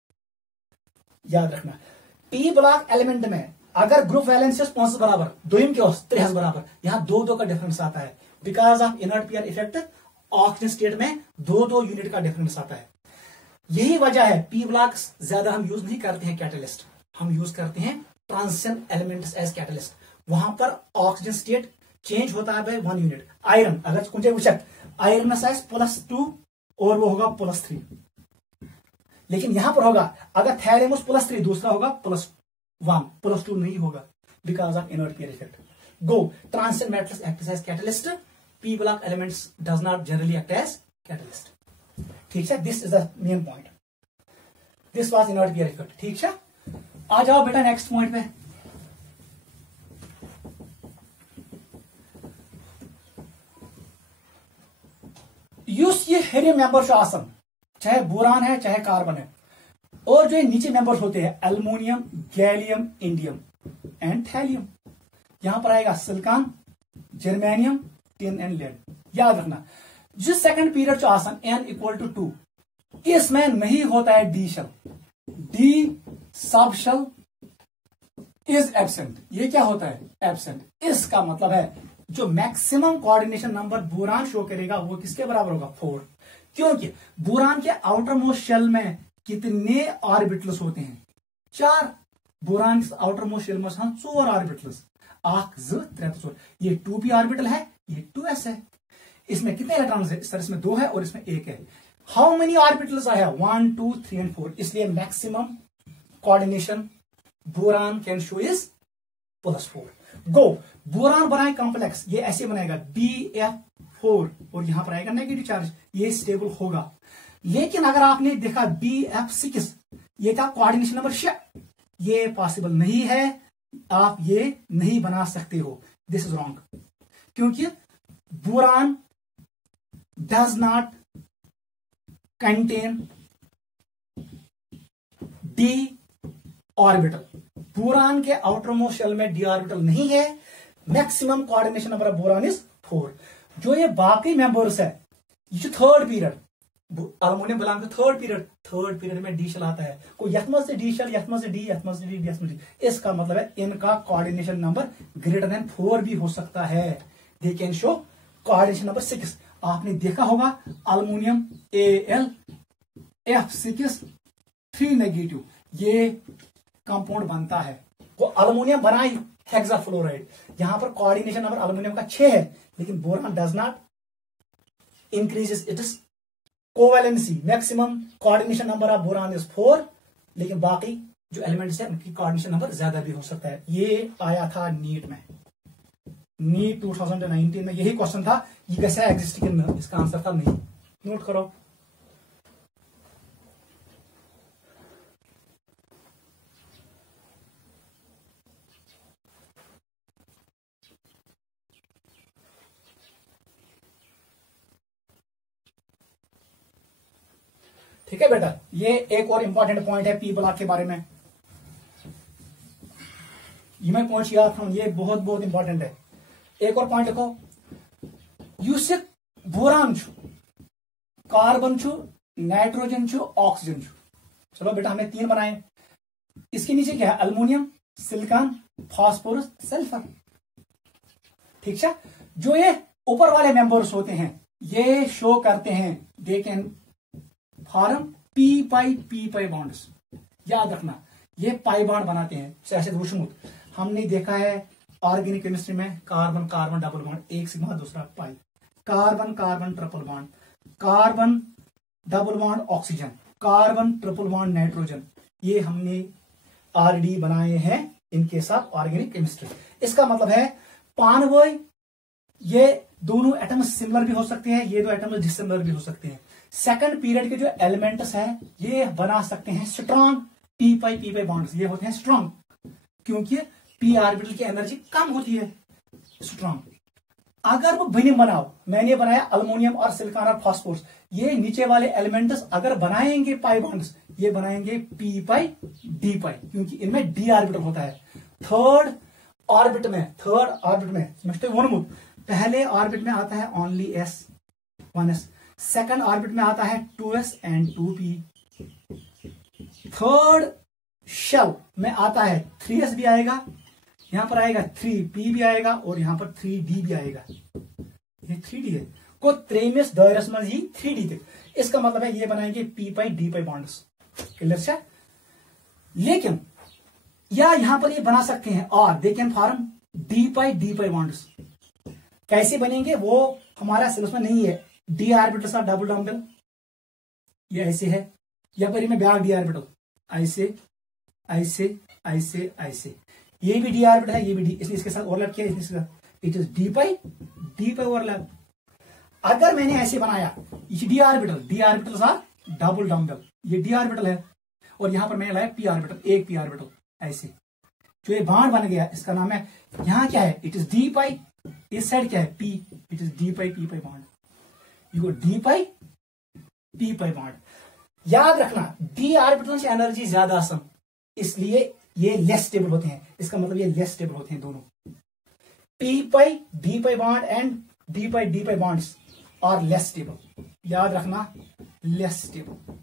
याद रखना पी ब्लॉक एलिमेंट में अगर ग्रुप वैलेंस पांच बराबर दोम के त्रेहस बराबर, यहाँ दो दो का डिफरेंस आता है because of inert pair effect. Oxygen state में दो दो यूनिट का डिफरेंस आता है। यही वजह है पी ब्लॉक ज्यादा हम यूज नहीं करते हैं कैटलिस्ट, हम यूज करते हैं ट्रांजिशन एलिमेंट्स एज कैटलिस्ट। वहां पर ऑक्सीजन स्टेट चेंज होता है बाय 1 यूनिट। आयरन अगर कुछ वुचक आयरन साइज +2 और वो होगा +3, लेकिन यहां पर होगा अगर थैलियम +3 दूसरा होगा +1, +2 नहीं होगा because of inert pair effect. Go transition metals act as catalyst, P block elements does not generally act as catalyst. ठीक है, this is the main point. This was inert pair effect. ठीक है, आ जाओ बेटा नेक्स्ट पॉइंट पे। Use ये हेरे member चाहे boron है चाहे कार्बन है, और जो नीचे मेंबर्स होते हैं aluminium, gallium, indium and thallium. यहां पर आएगा silicon, germanium, tin and lead. याद रखना जिस सेकंड पीरियड n = 2 इसमें नहीं होता है D shell, D sub shell is absent. ये क्या होता है? एब्सेंट। इसका मतलब है जो maximum coordination number boron show करेगा वो किसके बराबर होगा? 4। क्योंकि बोरान के आउटर मोस्ट शेल में कितने ऑर्बिटल्स होते हैं? 4। बोरान आउटर मोस्ट शेल में 4 ऑर्बिटल्स, 1 2 3 4। ये 2p ऑर्बिटल है, ये 2s है। इसमें कितने इलेक्ट्रॉन्स है? सर इसमें 2 है और इसमें 1 है। हाउ मेनी ऑर्बिटल्स आया? 1 2 3 एंड 4। इसलिए maximum coordination boron can show is +4। Go boron बनाए कॉम्प्लेक्स, ये ऐसे बनाएगा BF4 और यहां पर आएगा नेगेटिव चार्ज, ये स्टेबल होगा। लेकिन अगर आपने देखा BF6, ये था कोऑर्डिनेशन नंबर 6, ये पॉसिबल नहीं है, आप ये नहीं बना सकते हो। दिस इज रॉन्ग, क्योंकि boron does not contain D orbital. Boron के आउटर मोस्ट शेल में डी ऑर्बिटल नहीं है। Maximum coordination number of boron is 4। जो ये बाकी मेंबर्स है, ये जो third period aluminium belong to third period में डी शेल आता है। कोई यथमत से डी शेल, यथमत से डी, यथमत से डी, यथमत से डी। इसका मतलब है इनका कोऑर्डिनेशन नंबर ग्रेटर देन 4 भी हो सकता है। They can show coordination number 6। आपने देखा होगा अल्युमिनियम AlF6 3 नेगेटिव, ये कंपाउंड बनता है। वो अल्युमिनियम बना ही हेक्साफ्लोराइड। यहां पर कोऑर्डिनेशन नंबर अल्युमिनियम का 6 है, लेकिन boron does not increases it's covalency. Maximum coordination number of boron is 4, लेकिन बाकी जो एलिमेंट्स है उनकी कोऑर्डिनेशन नंबर ज्यादा भी हो सकता है। ये आया था नीट में, नीट 2019 में यही क्वेश्चन था। ये कैसा एग्जिस्ट करना, इसका आंसर था नहीं। नोट करो। ठीक है बेटा, ये एक और इंपॉर्टेंट पॉइंट है पी ब्लॉक के बारे में। ये मैं पॉइंट याद रखूं, ये बहुत बहुत इंपॉर्टेंट है। एक और पॉइंट देखो, यूसे बोरान छु, कार्बन छु, नाइट्रोजन छु, ऑक्सीजन छु। चलो बेटा हमने 3 बनाए। इसके नीचे क्या है? Aluminium, silicon, phosphorus, sulphur. ठीक है, जो ये ऊपर वाले मेंबर्स होते हैं ये शो करते हैं they can form p-pi bonds. याद रखना ये पाई बॉन्ड बनाते हैं। जैसे रुशमुत हमने देखा है ऑर्गेनिक केमिस्ट्री में, कार्बन कार्बन डबल बॉन्ड, एक सिग्मा दूसरा pi, carbon carbon triple bond, carbon double bond oxygen, carbon triple bond nitrogen. ये हमने ऑलरेडी बनाए हैं इनके साथ ऑर्गेनिक केमिस्ट्री। इसका मतलब है पानवय ये दोनों एटम्स सिमिलर भी हो सकते हैं, ये दो एटम्स डिसिमिलर भी हो सकते हैं। सेकंड पीरियड के जो एलिमेंट्स हैं ये बना सकते हैं स्ट्रॉन्ग p-pi बॉन्ड्स। ये होते हैं स्ट्रॉन्ग क्योंकि p ऑर्बिटल की एनर्जी कम होती है। स्ट्रॉन्ग अगर वो बिनिम बनाओ, मैंने बनाया अल्युमिनियम और सिलिकॉन और फास्फोरस, ये नीचे वाले एलिमेंट्स अगर बनाएंगे पाई बॉन्ड्स, ये बनाएंगे p-pi d-pi, क्योंकि इनमें d ऑर्बिटल होता है। थर्ड ऑर्बिट में पहले ऑर्बिट में आता है only s 1s, second orbit में आता है 2s and 2p, third shell में आता है 3s भी आएगा, यहां पर आएगा 3p भी आएगा और यहां पर 3d भी आएगा। ये 3d है को त्रेमिस दायरस मज ही 3d तक, इसका मतलब है ये बनाएंगे p पाई d पाई बॉन्ड्स। क्लियर है? लेकिन या यहां पर ये बना सकते हैं और they can form d pi bonds. कैसे बनेंगे वो हमारा सिलेबस में नहीं है। डी ऑर्बिटल सा डबल डम्बल ये ऐसे है, या पर में ब्याग डी ऑर्बिटल ऐसे ऐसे ऐसे ऐसे, ये भी डी ऑर्बिटल है, ये भी डी, इसने इसके साथ ओवरलैप किया, इसके साथ it is D pi overlap. अगर मैंने ऐसे बनाया ये डी ऑर्बिटल सा डबल डम्बल, ये डी ऑर्बिटल है और यहां पर मैंने लाया पी ऑर्बिटल, एक पी ऑर्बिटल ऐसे, जो ये बाण बन गया इसका नाम है, यहां क्या है इट इज डी पाई, इस साइड क्या है P, it is D pi P pi bond, you go D pi P pi bond. याद रखना डी ऑर्बिटल से एनर्जी ज्यादा सम, इसलिए ये लेस स्टेबल होते हैं, इसका मतलब ये लेस स्टेबल होते हैं दोनों। P pi D pi bond and D pi bonds are less stable. याद रखना less stable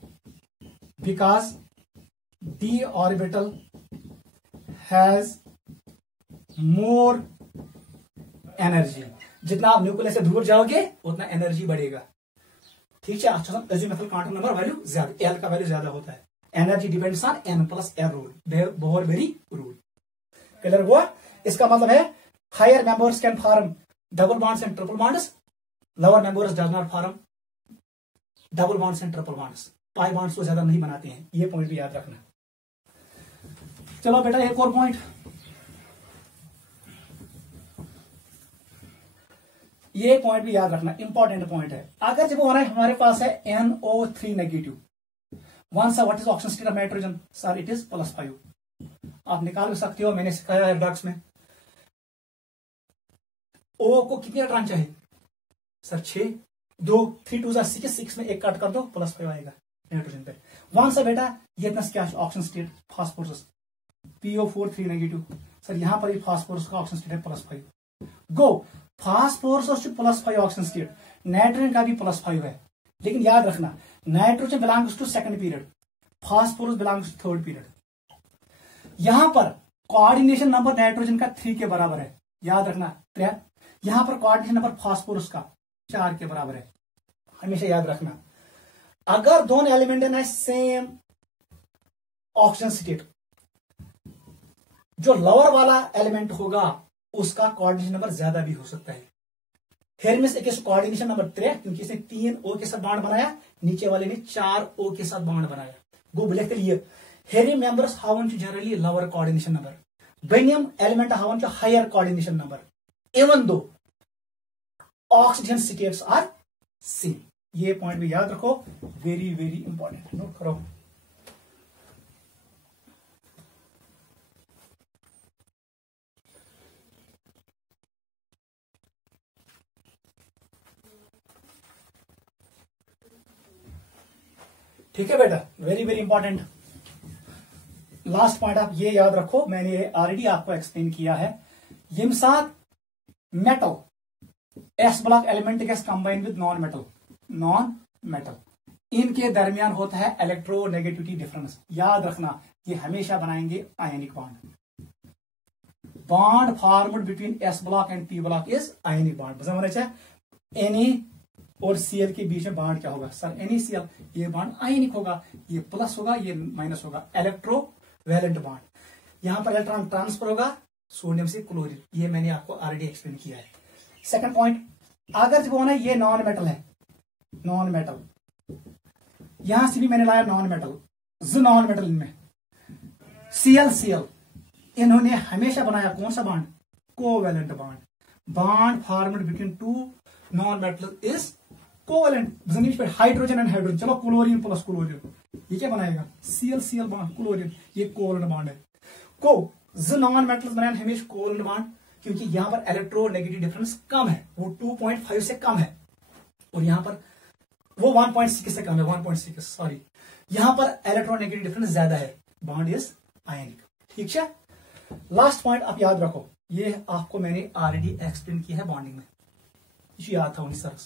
because D orbital has more energy. जितना आप न्यूक्लियस से दूर जाओगे उतना एनर्जी बढ़ेगा। ठीक है, अच्छा एजिमुथल क्वांटम नंबर वैल्यू ज्यादा, एल का वैल्यू ज्यादा होता है। Energy depends on N plus L rule, Bohr Bury rule. Clear हुआ? इसका मतलब है higher members can form double bonds and triple bonds, lower members does not form double bonds and triple bonds. Pi bonds को ज्यादा नहीं बनाते हैं, ये पॉइंट भी याद रखना। चलो बेटा एक और पॉइंट, ये पॉइंट भी याद रखना, इंपॉर्टेंट पॉइंट है। अगर जब हमारे पास है NO3 नेगेटिव, वन सा what is oxygen state of nitrogen? Sir it is +5। आप निकाल भी सकते हो, मैंने सिखाया है डॉक्स में। O को कितने इलेक्ट्रॉन चाहिए? सर 6, 2 3 2 6 में एक काट कर दो, +5 आएगा नाइट्रोजन पे। वन सा बेटा ये इतना क्या oxygen state phosphorus PO4 3 negative. Sir यहां पर फास्फोरस का ऑक्सीजन स्टेट है +5। गो फास्फोरस +5 ऑक्सीजन स्टेट, नाइट्रोजन का भी +5 है। लेकिन याद रखना nitrogen belongs to second period, phosphorus belongs to third period. यहां पर कोऑर्डिनेशन नंबर नाइट्रोजन का 3 के बराबर है, याद रखना 3। यहां पर कोऑर्डिनेशन नंबर फास्फोरस का 4 के बराबर है, हमेशा याद रखना। अगर दोनों एलिमेंट है सेम ऑक्सीजन स्टेट, जो लोअर वाला एलिमेंट होगा उसका कोऑर्डिनेशन नंबर ज्यादा भी हो सकता है। हेरमिस एक कोऑर्डिनेशन नंबर 3, क्योंकि इसने 3 O के साथ बॉन्ड बनाया, नीचे वाले ने 4 O के साथ बॉन्ड बनाया। गो लिखते लिए हेरियम members having generally lower coordination number, बेनियम element having higher coordination number, even though oxygen states are same. ये पॉइंट भी याद रखो, वेरी वेरी इंपॉर्टेंट, नोट करो। ठीक है बेटा, very very important. Last point आप ये याद रखो, मैंने ऑलरेडी आपको एक्सप्लेन किया है। यम साथ metal S block element gas combine with non metal, इनके दरमियान होता है इलेक्ट्रोनेगेटिविटी डिफरेंस। याद रखना ये हमेशा बनाएंगे ionic bond. Bond formed between S block and P block is ionic bond. Any और Cl के बीच में बॉन्ड क्या होगा? सर NaCl, ये बॉन्ड आयनिक होगा, ये प्लस होगा, ये माइनस होगा, इलेक्ट्रोवैलेंट बॉन्ड। यहां पर इलेक्ट्रॉन ट्रांसफर होगा सोडियम से क्लोरीन, ये मैंने आपको ऑलरेडी एक्सप्लेन किया है। सेकंड पॉइंट, अगर जब होना ये नॉन मेटल है, नॉन मेटल, यहां से भी मैंने लाया नॉन मेटल, नॉन मेटल इनमें Cl, इन्होंने हमेशा बनाया कौन सा bond? Covalent bond. Bond formed between two non metal is covalent. Hydrogen and hydrogen, चलो क्लोरीन प्लस क्लोरीन, ये क्या बनाएगा? Cl बॉन्ड क्लोरीन, ये कोवैलेंट बॉन्ड है। को नॉन मेटल्स बनाए हमेशा कोवैलेंट बॉन्ड, क्योंकि यहां पर इलेक्ट्रोनेगेटिव डिफरेंस कम है, वो 2.5 से कम है, और यहां पर वो 1.6 से कम है, 1.6 सॉरी, यहां पर इलेक्ट्रोनेगेटिव डिफरेंस ज्यादा है, बॉन्ड इज आयनिक। ठीक है, लास्ट पॉइंट आप याद रखो, ये आपको मैंने ऑलरेडी एक्सप्लेन किया है बॉन्डिंग में, याद था उन्हीं सर।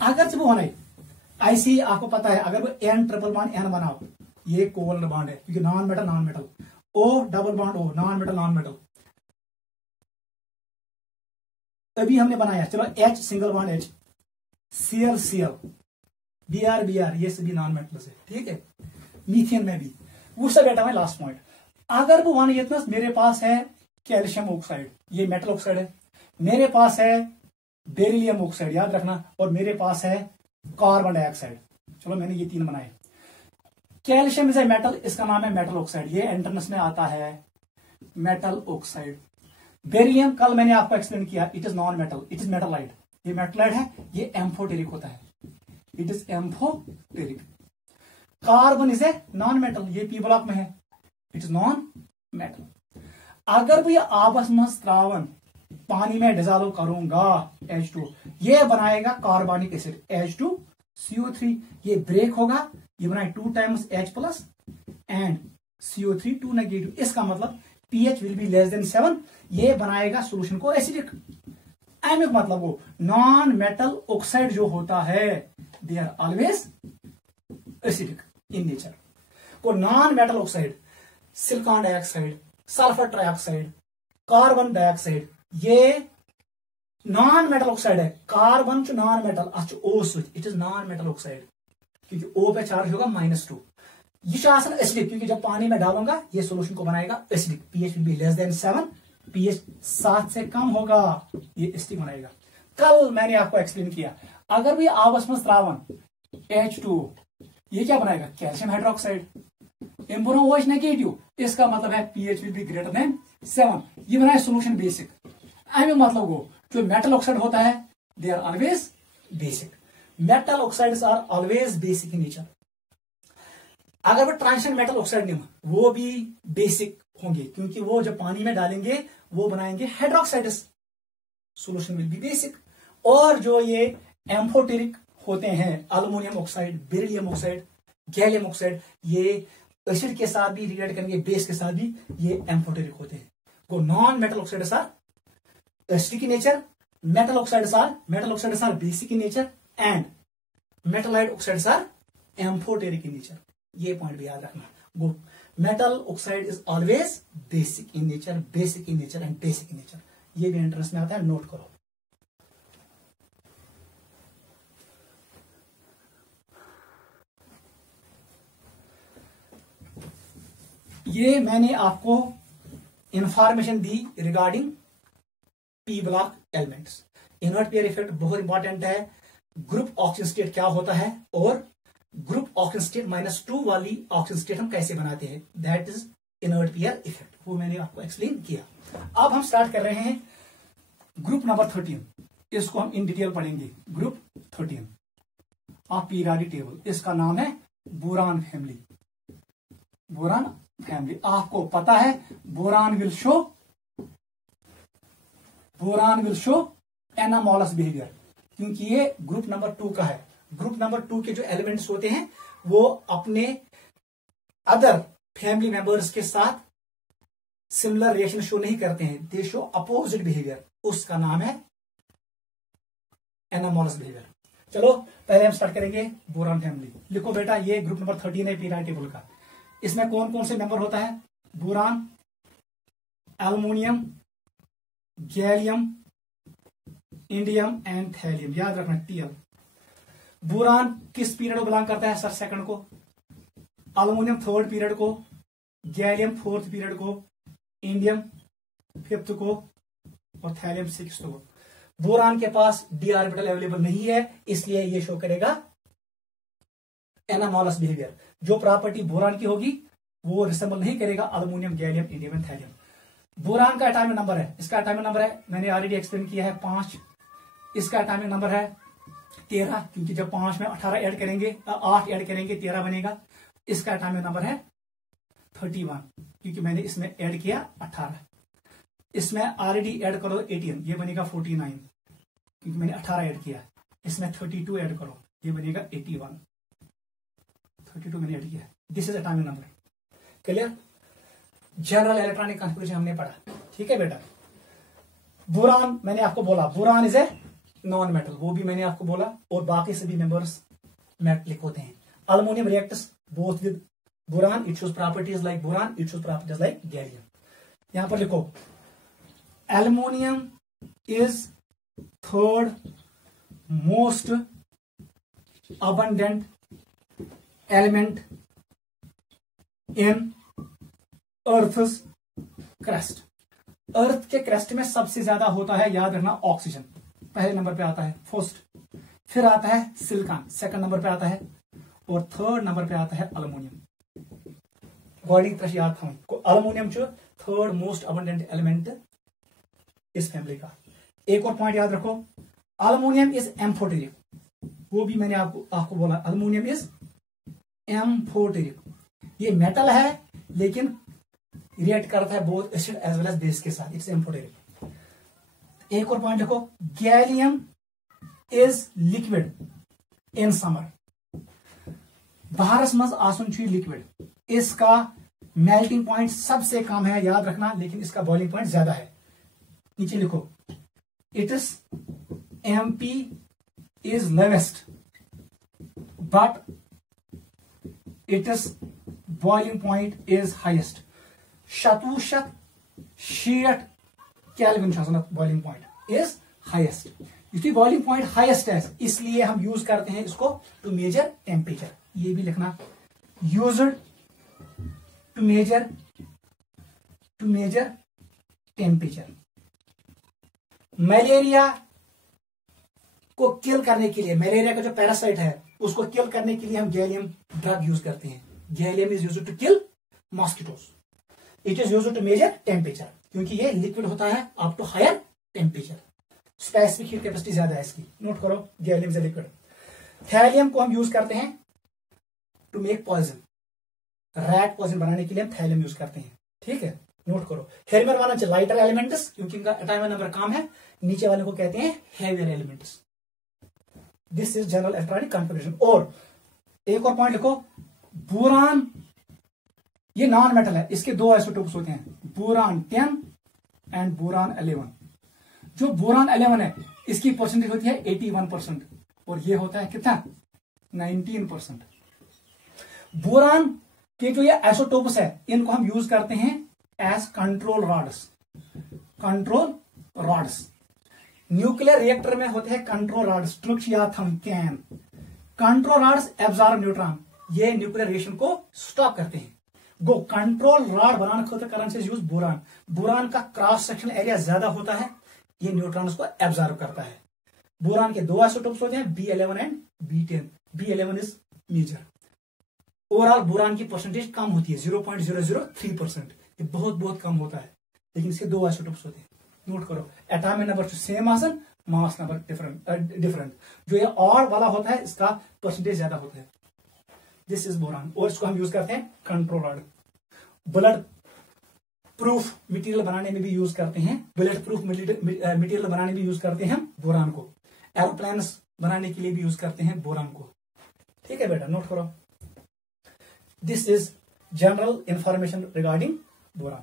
अगर जब होना ऐसे ही आपको पता है, अगर वो N ट्रिपल बॉन्ड N बनाओ ये कोवलेंट बॉन्ड है क्योंकि non metal O double bond O non metal. अभी हमने बनाया, चलो H single bond H, Cl Br ये सभी नॉन मेटल्स है, ठीक है। मीथेन में भी वो सब बेटा है लास्ट पॉइंट। अगर वो वन ये मेरे पास है कैल्शियम ऑक्साइड, ये मेटल ऑक्साइड है, मेरे पास है बेरिलियम ऑक्साइड, याद रखना, और मेरे पास है कार्बन डाइऑक्साइड। चलो मैंने ये तीन बनाए। कैल्शियम इज ए मेटल, इसका नाम है मेटल ऑक्साइड, ये एंट्रेंस में आता है मेटल ऑक्साइड। बेरिलियम कल मैंने आपको एक्सप्लेन किया, it is non metal, it is मेटलाइट, ये मेटलाइट है, ये एम्फोटेरिक होता है, it is amphoteric. Carbon is a non metal, ये पी ब्लॉक में है, इट इज नॉन मेटल। अगर भी आपस में द्रावण पानी में डिजॉल्व करूंगा H2, ये बनाएगा कार्बनिक एसिड H2CO3, ये ब्रेक होगा, ये बनाए 2 times H plus and CO3 2 negative. इसका मतलब pH will be less than 7, ये बनाएगा सोल्यूशन को एसिडिक। एमिक मतलब वो नॉन मेटल ऑक्साइड जो होता है they are always acidic in nature. को non metal oxide silicon dioxide, sulphur trioxide, carbon dioxide, ये नॉन मेटल ऑक्साइड है। कार्बन नॉन मेटल अच्छ ओ स्विच, it is non metal oxide क्योंकि O पे चार्ज होगा -2। ये एसिडिक क्योंकि जब पानी में डालूंगा ये सोल्यूशन को बनाएगा acidic, pH will be less than 7, pH 7 से कम होगा, ये एसिडिक बनाएगा। कल मैंने आपको एक्सप्लेन किया, अगर भी आपस में द्रावण H2 ये क्या बनाएगा कैल्शियम हाइड्रोक्साइड, इम्पोनो नेगेटिव, इसका मतलब है pH will be greater than 7, ये बनाए सोल्यूशन बेसिक। आई मतलब वो जो मेटल ऑक्साइड होता है they are always basic, metal oxides are always basic in nature. अगर वो ट्रांजिशन मेटल ऑक्साइड नहीं वो भी बेसिक होंगे क्योंकि वो जब पानी में डालेंगे वो बनाएंगे hydroxides, solution will be basic. और जो ये एम्फोटेरिक होते हैं aluminium oxide, beryllium oxide, gallium oxide, ये एसिड के साथ भी रिएक्ट करेंगे, बेस के साथ भी, ये एम्फोटेरिक होते हैं। को non metal oxides are acidic in nature, metal oxides are basic in nature and metalloid oxides are amphoteric in nature. ये पॉइंट भी याद रखना। गो metal oxide is always basic in nature and basic in nature. ये भी entrance में आता है, नोट करो। ये मैंने आपको इंफॉर्मेशन दी regarding P block elements. Inert pair effect बहुत इंपॉर्टेंट है, ग्रुप ऑक्सीजन स्टेट क्या होता है और ग्रुप ऑक्सीजन स्टेट -2 वाली ऑक्सीजन स्टेट हम कैसे बनाते हैं, that is inert pair effect, वो मैंने आपको एक्सप्लेन किया। अब हम स्टार्ट कर रहे हैं ग्रुप नंबर 13, इसको हम इन डिटेल पढ़ेंगे। ग्रुप 13 ऑफ पीरियोडिक टेबल, इसका नाम है बोरान फैमिली। बोरान फैमिली आपको पता है boron will show anomalous behaviour, क्योंकि ये ग्रुप नंबर 2 का है। ग्रुप नंबर 2 के जो एलिमेंट्स होते हैं वो अपने अदर फैमिली मेंबर्स के साथ सिमिलर रिएक्शन शो नहीं करते हैं, दे शो अपोजिट बिहेवियर, उसका नाम है एनामोलस बिहेवियर। चलो पहले हम स्टार्ट करेंगे बोरान फैमिली। लिखो बेटा, ये ग्रुप नंबर 13 है पीरियोडिक टेबल का। इसमें कौन कौन से मेंबर होता है, boron, aluminium, gallium, indium and thallium, याद रखना Tl। बोरान किस पीरियड को बिलोंग करता है सर, सेकंड को, एल्युमिनियम थर्ड पीरियड को, गैलियम फोर्थ पीरियड को, इंडियम फिफ्थ को और थैलियम सिक्स्थ को। बोरान के पास d ऑर्बिटल अवेलेबल नहीं है, इसलिए ये शो करेगा एनामोलस बिहेवियर। जो प्रॉपर्टी बोरान की होगी वो रिसेंबल नहीं करेगा aluminium, gallium, indium and thallium. Boron का एटॉमिक नंबर है, इसका एटॉमिक नंबर है मैंने ऑलरेडी एक्सप्लेन किया है 5। इसका एटॉमिक नंबर है 13, क्योंकि जब 5 में 18 ऐड करेंगे 8 ऐड करेंगे 13 बनेगा। इसका एटॉमिक नंबर है 31, क्योंकि मैंने इसमें ऐड किया 18। इसमें ऑलरेडी ऐड करो 18, ये बनेगा 49, क्योंकि मैंने 18 ऐड किया। इसमें 32 ऐड करो, ये बनेगा 81, 32 मैंने ऐड किया। This is atomic number, clear. General electronic configuration हमने पढ़ा, ठीक है बेटा। बोरान मैंने आपको बोला boron is a non metal, वो भी मैंने आपको बोला, और बाकी सभी मेंबर्स मेटलिक होते हैं। Aluminium reacts both with boron, it shows properties like boron, it shows properties like gallium. यहां पर लिखो aluminium is third most abundant element in earth's crust। अर्थ के क्रस्ट में सबसे ज्यादा होता है, याद रखना, ऑक्सीजन पहले नंबर पे आता है, फर्स्ट, फिर आता है सिलिकॉन सेकंड नंबर पे आता है, और थर्ड नंबर पे आता है अल्युमिनियम। गॉडिंग तरह याद था अल्युमिनियम जो थर्ड मोस्ट अबंडेंट एलिमेंट इस फैमिली का। एक और पॉइंट याद रखो, अल्युमिनियम इज एम्फोटेरिक, वो भी मैंने आपको बोला, अल्युमिनियम इज एम्फोटेरिक। ये मेटल है लेकिन रिएक्ट करता है both acid as well as base के साथ, इट्स एम्फोटेरिक। एक और पॉइंट देखो, gallium is liquid in summer, बाहरस मज आसन लिक्विड, इसका मेल्टिंग पॉइंट सबसे कम है, याद रखना, लेकिन इसका बॉइलिंग पॉइंट ज्यादा है। नीचे लिखो it is MP is lowest but its boiling point is highest। 760 kelvin boiling point is highest. इसकी बॉइलिंग पॉइंट हाईएस्ट है, इसलिए हम यूज करते हैं इसको टू मेजर टेम्परेचर। ये भी लिखना, used to measure temperature. Malaria को किल करने के लिए, मलेरिया का जो पैरासाइट है उसको किल करने के लिए हम गैलियम ड्रग यूज करते हैं। Gallium is used to kill mosquitoes. It is used to measure temperature, क्योंकि ये लिक्विड होता है up to higher temperature, specific heat capacity ज्यादा है इसकी। नोट करो, गैलियम इज लिक्विड। थैलियम को हम यूज करते हैं to make poison, rat poison बनाने के लिए हम थैलियम यूज करते हैं, ठीक है, नोट करो। हेलमेट वाला लाइटर एलिमेंट्स, क्योंकि इनका एटॉमिक नंबर कम है, नीचे वाले को कहते हैं heavier elements. This is general electronic configuration. और एक और पॉइंट लिखो, बोरान ये नॉन मेटल है, इसके दो आइसोटोप्स होते हैं, बोरान 10 एंड बोरान 11। जो बोरान 11 है इसकी परसेंटेज होती है 81% और ये होता है कितना, 19%। बोरान के जो ये आइसोटोप्स है इनको हम यूज करते हैं as control rods. Nuclear reactor में होते हैं control rods, structure can. Control rods absorb neutron, ये न्यूक्लियर रिएक्शन को स्टॉप करते हैं। गो कंट्रोल रॉड बनाने खतर करने से यूज बोरान। बोरान का क्रॉस सेक्शन एरिया ज्यादा होता है, ये न्यूट्रॉन्स को एब्जॉर्ब करता है। बोरान के दो आइसोटोप्स होते हैं, B11 and B10। B11 is major. Overall boron की परसेंटेज कम होती है, 0.003%, ये बहुत कम होता है, लेकिन इसके दो आइसोटोप्स होते हैं। नोट करो, एटॉमिक नंबर सेम आसन, मास नंबर डिफरेंट। जो ये और वाला होता है इसका परसेंटेज ज्यादा होता है। दिस इज बोरान, और इसको हम यूज करते हैं control rod. Bullet proof material बनाने में भी यूज करते हैं, बुलेट प्रूफ मटेरियल बनाने में भी यूज करते हैं बोरान को। एरोप्लेन्स बनाने के लिए भी यूज करते हैं बोरान को, ठीक है बेटा, नोट करो। This is general information regarding boron.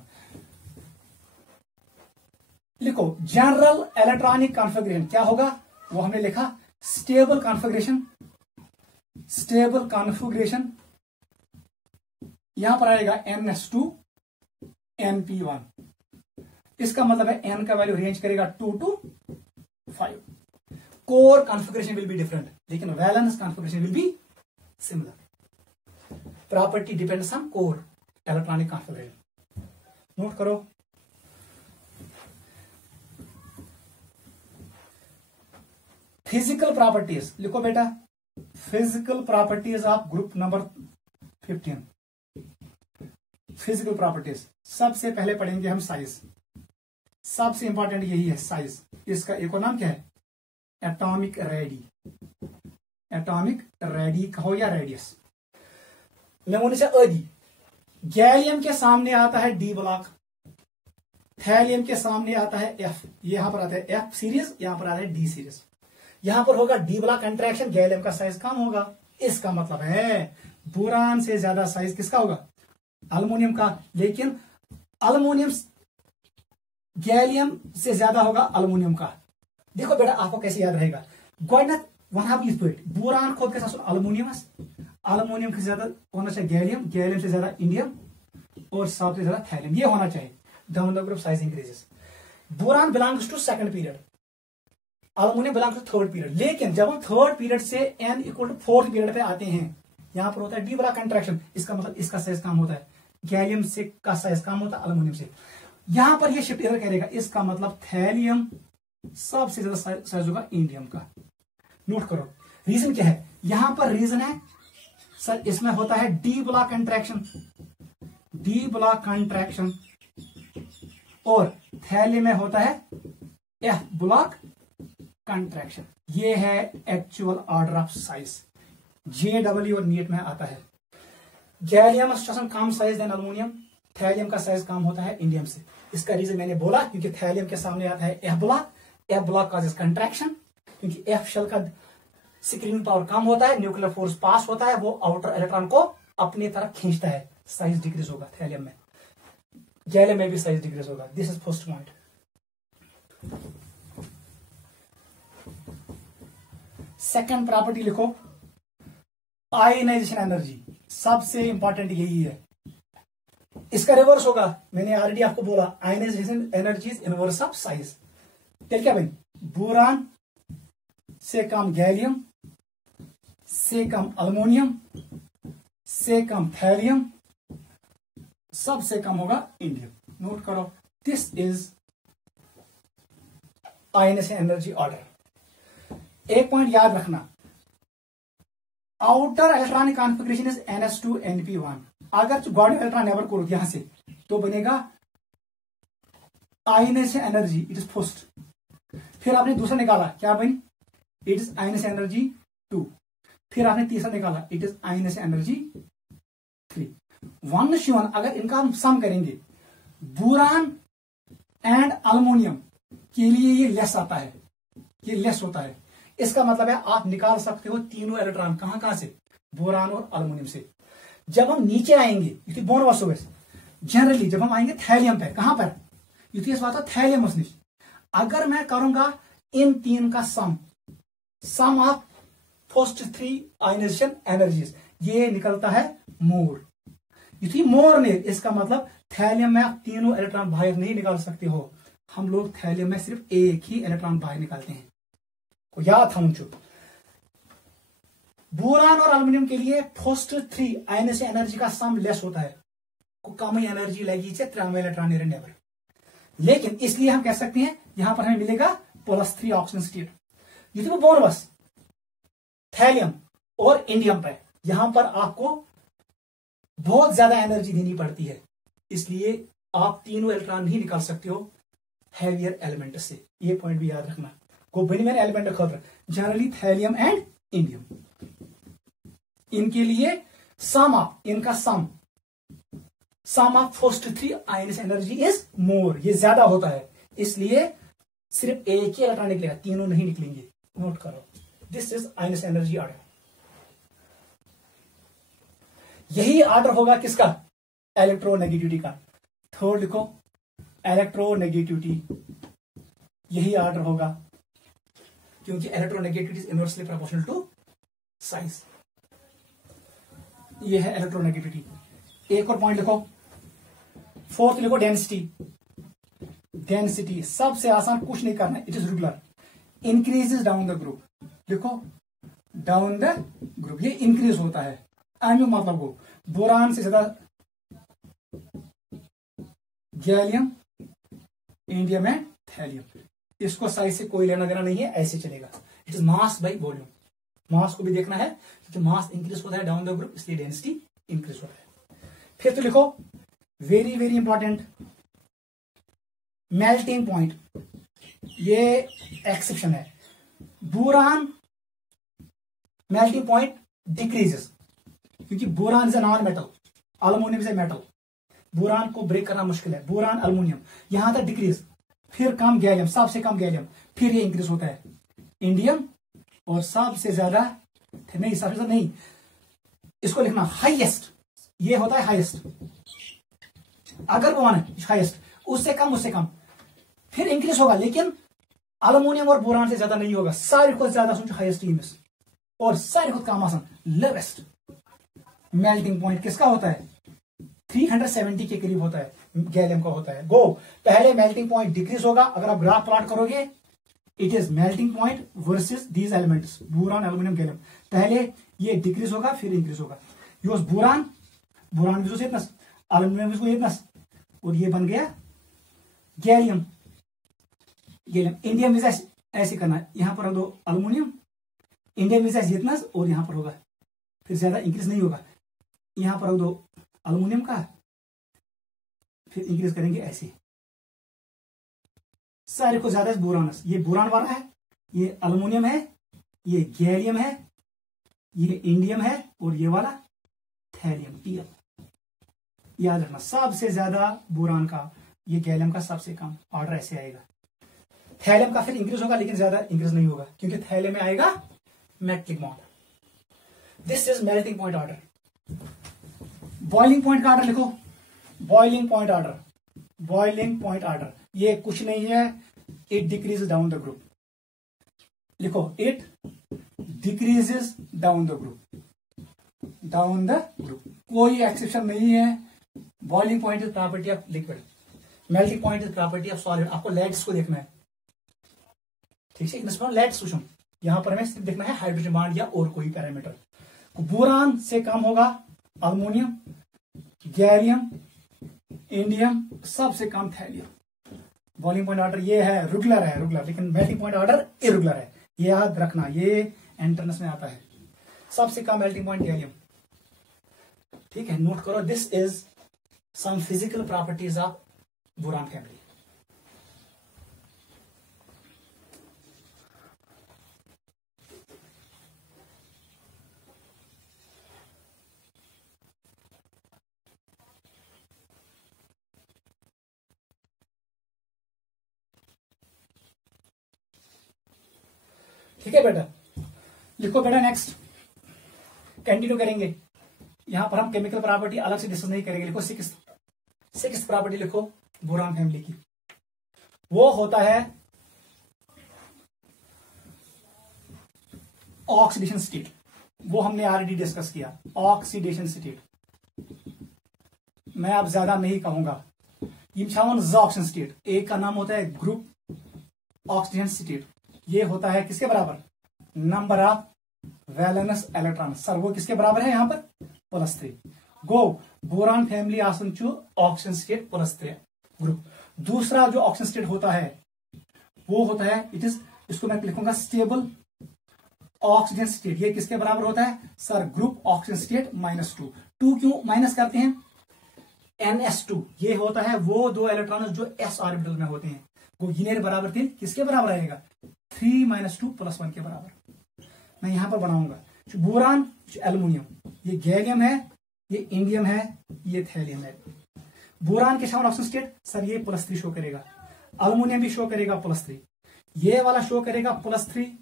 लिखो जनरल इलेक्ट्रॉनिक कॉन्फ़िगरेशन क्या होगा, वो हमने लिखा स्टेबल कॉन्फ़िगरेशन यहां पर आएगा NS2 NP1। इसका मतलब है N का वैल्यू रेंज करेगा 2 to 5। Core configuration will be different, लेकिन valence configuration will be similar. Property depends on core electronic configuration. Note करो, फिजिकल प्रॉपर्टीज लिखो बेटा, physical properties of group number 15। Physical properties सबसे पहले पढ़ेंगे हम साइज, सबसे इंपॉर्टेंट यही है साइज। इसका एक और नाम क्या है, एटॉमिक रेडी कहो या रेडियस। नमूने से आदि, गैलियम के सामने आता है D ब्लॉक, थैलियम के सामने आता है F, यहां पर आता है F सीरीज, यहां पर आता है D सीरीज। यहां पर होगा D ब्लॉक इंटरेक्शन, गैलियम का साइज कम होगा। इसका मतलब है बोरान से ज्यादा साइज किसका होगा, अल्युमिनियम का, लेकिन अल्युमिनियम गैलियम से ज्यादा होगा अल्युमिनियम का। देखो बेटा आपको कैसे याद रहेगा, गोडनथ वन हाफ इज बोरान खोद के साथ अल्युमिनियम अल्मोनियम से ज्यादा होना चाहिए गैलियम, गैलियम से ज्यादा इंडियम, और सबसे ज्यादा थैलियम, ये होना चाहिए। Down the group size increases. Boron belongs to second period, aluminium belongs to third period. लेकिन जब हम थर्ड पीरियड से n equal to fourth period पे आते हैं, यहां पर होता है डी वाला कंट्रैक्शन, इसका मतलब इसका साइज कम होता है, गैलियम से का साइज कम होता है अल्मोनियम से। यहां पर ये शिफ्ट इधर करेगा, इसका मतलब थैलियम सबसे ज्यादा साइज होगा इंडियम का। नोट करो रीजन क्या है, यहां पर रीजन है सर इसमें होता है D block contraction, D block contraction, और थैलियम में होता है एफ ब्लॉक कंट्रैक्शन। ये है actual order of size, JW और नीट में आता है। गैलियम कम साइज देन अल्मोनियम, थैलियम का साइज कम होता है इंडियम से। इसका रीजन मैंने बोला, क्योंकि थैलियम के सामने आता है F block, F block causes contraction, क्योंकि एफ शेल का स्क्रीनिंग पावर कम होता है, न्यूक्लियर फोर्स पास होता है, वो आउटर इलेक्ट्रॉन को अपनी तरफ खींचता है, साइज डिक्रीज होगा थैलियम में। गैलियम में भी साइज डिक्रीज होगा। This is first point. Second property लिखो, आयनाइजेशन एनर्जी, सबसे इंपॉर्टेंट यही है। इसका रिवर्स होगा, मैंने ऑलरेडी आपको बोला ionization energy is inverse of size. फिर क्या बनी, बोरान से कम गैलियम, से कम अल्मोनियम, से कम थैलियम, सबसे कम होगा इंडियम। नोट करो, this is ionization energy order. एक पॉइंट याद रखना, outer electronic configuration is NS2 NP1। अगर गॉड इलेक्ट्रॉन नेबर करो यहां से तो बनेगा ionization energy, it is first. फिर आपने दूसरा निकाला, क्या बनी, इट इज आयनाइजेशन एनर्जी 2। फिर आपने तीसरा निकाला, इट इज आयनाइजेशन एनर्जी 3। 1:1 अगर इनका हम सम करेंगे, बोरान एंड अल्मोनियम के लिए ये लेस आता है, ये लेस होता है। इसका मतलब है आप निकाल सकते हो तीनों इलेक्ट्रॉन कहां से, बोरान और अल्मोनियम से। जब हम नीचे आएंगे बोन वास्तव जनरली जब हम आएंगे थैलियम पे, कहां पर, युथ थैलियम मसनिश, अगर मैं करूंगा इन तीन का सम ऑफ फर्स्ट 3 आयनाइजेशन एनर्जीज, ये निकलता है मोर। युथ मोर ने, इसका मतलब थैलियम में आप तीनों इलेक्ट्रॉन बाहर नहीं निकाल सकते हो, हम लोग थैलियम में सिर्फ एक ही इलेक्ट्रॉन बाहर निकालते हैं, को याद था मुझे। बोरान और अल्युमिनियम के लिए फर्स्ट 3 आयनाइजेशन एनर्जी का सम लेस होता है, को कम एनर्जी लगी इलेक्ट्रॉन नेबर। लेकिन इसलिए हम कह सकते हैं यहां पर हमें मिलेगा +3 ऑक्सीजन स्टेट। ये तो बोनस थैलियम और इंडियम पर, यहां पर आपको बहुत ज्यादा एनर्जी देनी पड़ती है, इसलिए आप तीनों इलेक्ट्रॉन नहीं निकाल सकते हो हैवियर एलिमेंट से। ये पॉइंट भी याद रखना, को बनी मैंने एलिमेंट खतर जनरली थैलियम एंड इंडियम, इनके लिए इनका sum of first 3 ionization energy is more, ये ज्यादा होता है, इसलिए सिर्फ एक ही इलेक्ट्रॉन निकलेगा, तीनों नहीं निकलेंगे। नोट करो, this is ionization energy order. यही ऑर्डर होगा किसका, इलेक्ट्रोनेगेटिविटी का। थर्ड लिखो, इलेक्ट्रोनेगेटिविटी, यही ऑर्डर होगा, क्योंकि electronegativity is inversely proportional to size. ये है इलेक्ट्रोनेगेटिविटी। एक और पॉइंट लिखो, फोर्थ लिखो डेंसिटी। डेंसिटी सबसे आसान, कुछ नहीं करना, it is regular, increases down the group. लिखो डाउन द ग्रुप, ये इंक्रीज होता है। मतलब वो बोरान से ज्यादा गैलियम, इंडियम एंड थैलियम, इसको साइज से कोई लेना देना नहीं है, ऐसे चलेगा। It is mass by volume, mass को भी देखना है क्योंकि मास इंक्रीज होता है डाउन द ग्रुप, इसलिए डेंसिटी इंक्रीज होता है। फिर तो लिखो very very important, melting point, ये एक्सेप्शन है। बोरान मेल्टिंग पॉइंट डिक्रीजेस, क्योंकि boron is a non metal, aluminium is a metal, boron को ब्रेक करना मुश्किल है। बोरान अल्युमिनियम यहां तक डिक्रीज, फिर कम गैलियम, सबसे कम गैलियम, फिर ये इंक्रीज होता है इंडियम, और सबसे ज्यादा नहीं, सबसे ज्यादा नहीं, इसको लिखना हाईएस्ट, ये होता है हाईएस्ट। अगर वो माने हाईएस्ट, उससे कम, फिर इंक्रीज होगा, लेकिन अल्युमिनियम और बोरान से ज्यादा नहीं होगा। सारी को ज्यादा सोचो हाईएस्ट टीम, और सारी को कम आसान लोवेस्ट। मेल्टिंग पॉइंट किसका होता है? 370 के करीब होता है, गैलियम का होता है। गो, पहले मेल्टिंग पॉइंट डिक्रीज होगा। अगर आप ग्राफ प्लॉट करोगे, it is melting point versus these elements, boron, aluminium, gallium. पहले ये डिक्रीज होगा, फिर इंक्रीज होगा। ये बोरान, बोरान विजो से एल्यूमिनियम विजो इतनस, और ये बन गया गैलियम, गैलियम। इंडियम विज ऐसे करना है, यहां पर हम दो एल्यूमिनियम, इंडियम विज ऐसे इतनस, और यहां पर होगा, फिर ज्यादा इंक्रीज नहीं होगा। यहां पर हम दो एल्यूमिनियम का, फिर इंक्रीज करेंगे ऐसे, सारे को ज्यादा बोरानस। ये बोरान वाला है, ये एल्यूमिनियम है, ये गैलियम है, ये इंडियम है, और ये वाला थैलियम, टीएल। याद रखना, सबसे ज्यादा बोरान का, ये गैलियम का सबसे कम। ऑर्डर ऐसे आएगा। थैलियम का फिर इंक्रीज होगा, लेकिन ज्यादा इंक्रीज नहीं होगा, क्योंकि थैलियम में आएगा metallic bond. This is melting point order. Boiling point का ऑर्डर लिखो। Boiling point order, boiling point order, ये कुछ नहीं है, it decreases down the group. लिखो, it decreases down the group, down the group, कोई एक्सेप्शन नहीं है। Boiling point is property of liquid, melting point is property of solid. आपको leads को देखना है, ठीक है, लेट्स वुचो, यहां पर हमें सिर्फ देखना है हाइड्रोजन बॉन्ड या और कोई पैरामीटर। बोरान से कम होगा अल्मोनियम, गैलियम, इंडियम, सबसे कम थैलियम। बॉइलिंग पॉइंट ऑर्डर ये है, रेगुलर है, रेगुलर, लेकिन मेल्टिंग पॉइंट ऑर्डर इरेगुलर है, ये याद रखना, ये एंट्रेंस में आता है। सबसे कम मेल्टिंग पॉइंट गैलियम, ठीक है, नोट करो। This is some physical properties of boron family. ठीक है बेटा, लिखो बेटा। नेक्स्ट कंटिन्यू करेंगे। यहां पर हम केमिकल प्रॉपर्टी अलग से डिस्कस नहीं करेंगे। लिखो सिक्स्थ प्रॉपर्टी लिखो बोरान फैमिली की, वो होता है ऑक्सीडेशन स्टेट। वो हमने ऑलरेडी डिस्कस किया, ऑक्सीडेशन स्टेट। मैं अब ज्यादा नहीं कहूंगा। ऑक्सीजन स्टेट, एक का नाम होता है ग्रुप ऑक्सीडेशन स्टेट। ये होता है किसके बराबर? Number of valence electron. Sir वो किसके बराबर है? यहां पर +3। गो, बोरान फैमिली आसन चु ऑक्सीजन स्टेट +3 ग्रुप। दूसरा जो ऑक्सीजन स्टेट होता है वो होता है, इट इज, इसको मैं लिखूंगा स्टेबल ऑक्सीजन स्टेट। ये किसके बराबर होता है? Sir group oxygen state -2। 2 क्यों माइनस करते हैं? NS2 ये होता है वो दो इलेक्ट्रॉन जो s ऑर्बिटल में होते हैं। वो गिनेर बराबर 3 किसके बराबर आएगा? 3 - 2 + 1 के बराबर। मैं यहां पर बनाऊंगा बोरान, एल्यूमिनियम, ये गैलियम है, ये इंडियम है, ये थैलियम है। बोरान के साथ ऑक्सीजन स्टेट सर ये +3 शो करेगा, एल्यूमिनियम भी शो करेगा +3, ये वाला शो करेगा +3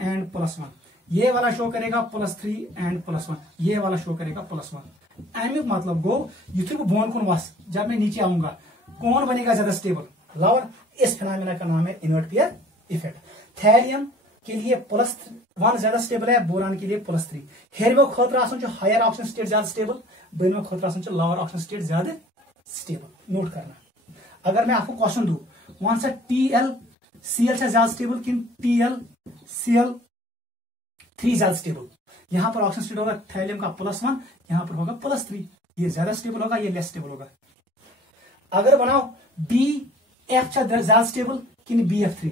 एंड +1, ये वाला शो करेगा +3 एंड +1, ये वाला शो करेगा +1। एमिक मतलब गो युथ बोन कौन वास, जब मैं नीचे आऊंगा कौन बनेगा ज्यादा स्टेबल? लवर। इस फिनोमेना का नाम है इनवर्ट पेयर इफेक्ट। थैलियम के लिए +1 ज्यादा स्टेबल है, बोरान के लिए +3। हेरमो खतर आसन हायर ऑक्सीजन स्टेट ज्यादा स्टेबल, बनो खतर आसन लोअर ऑक्सीजन स्टेट ज्यादा स्टेबल। नोट करना। अगर मैं आपको क्वेश्चन दू वन सा TlCl से ज्यादा स्टेबल कि TlCl3 ज्यादा स्टेबल? यहां पर ऑक्सीजन स्टेट होगा थैलियम का +1, यहां पर होगा +3। ये ज्यादा स्टेबल होगा, ये लेस स्टेबल होगा। अगर बनाओ BF ज्यादा स्टेबल कि BF3?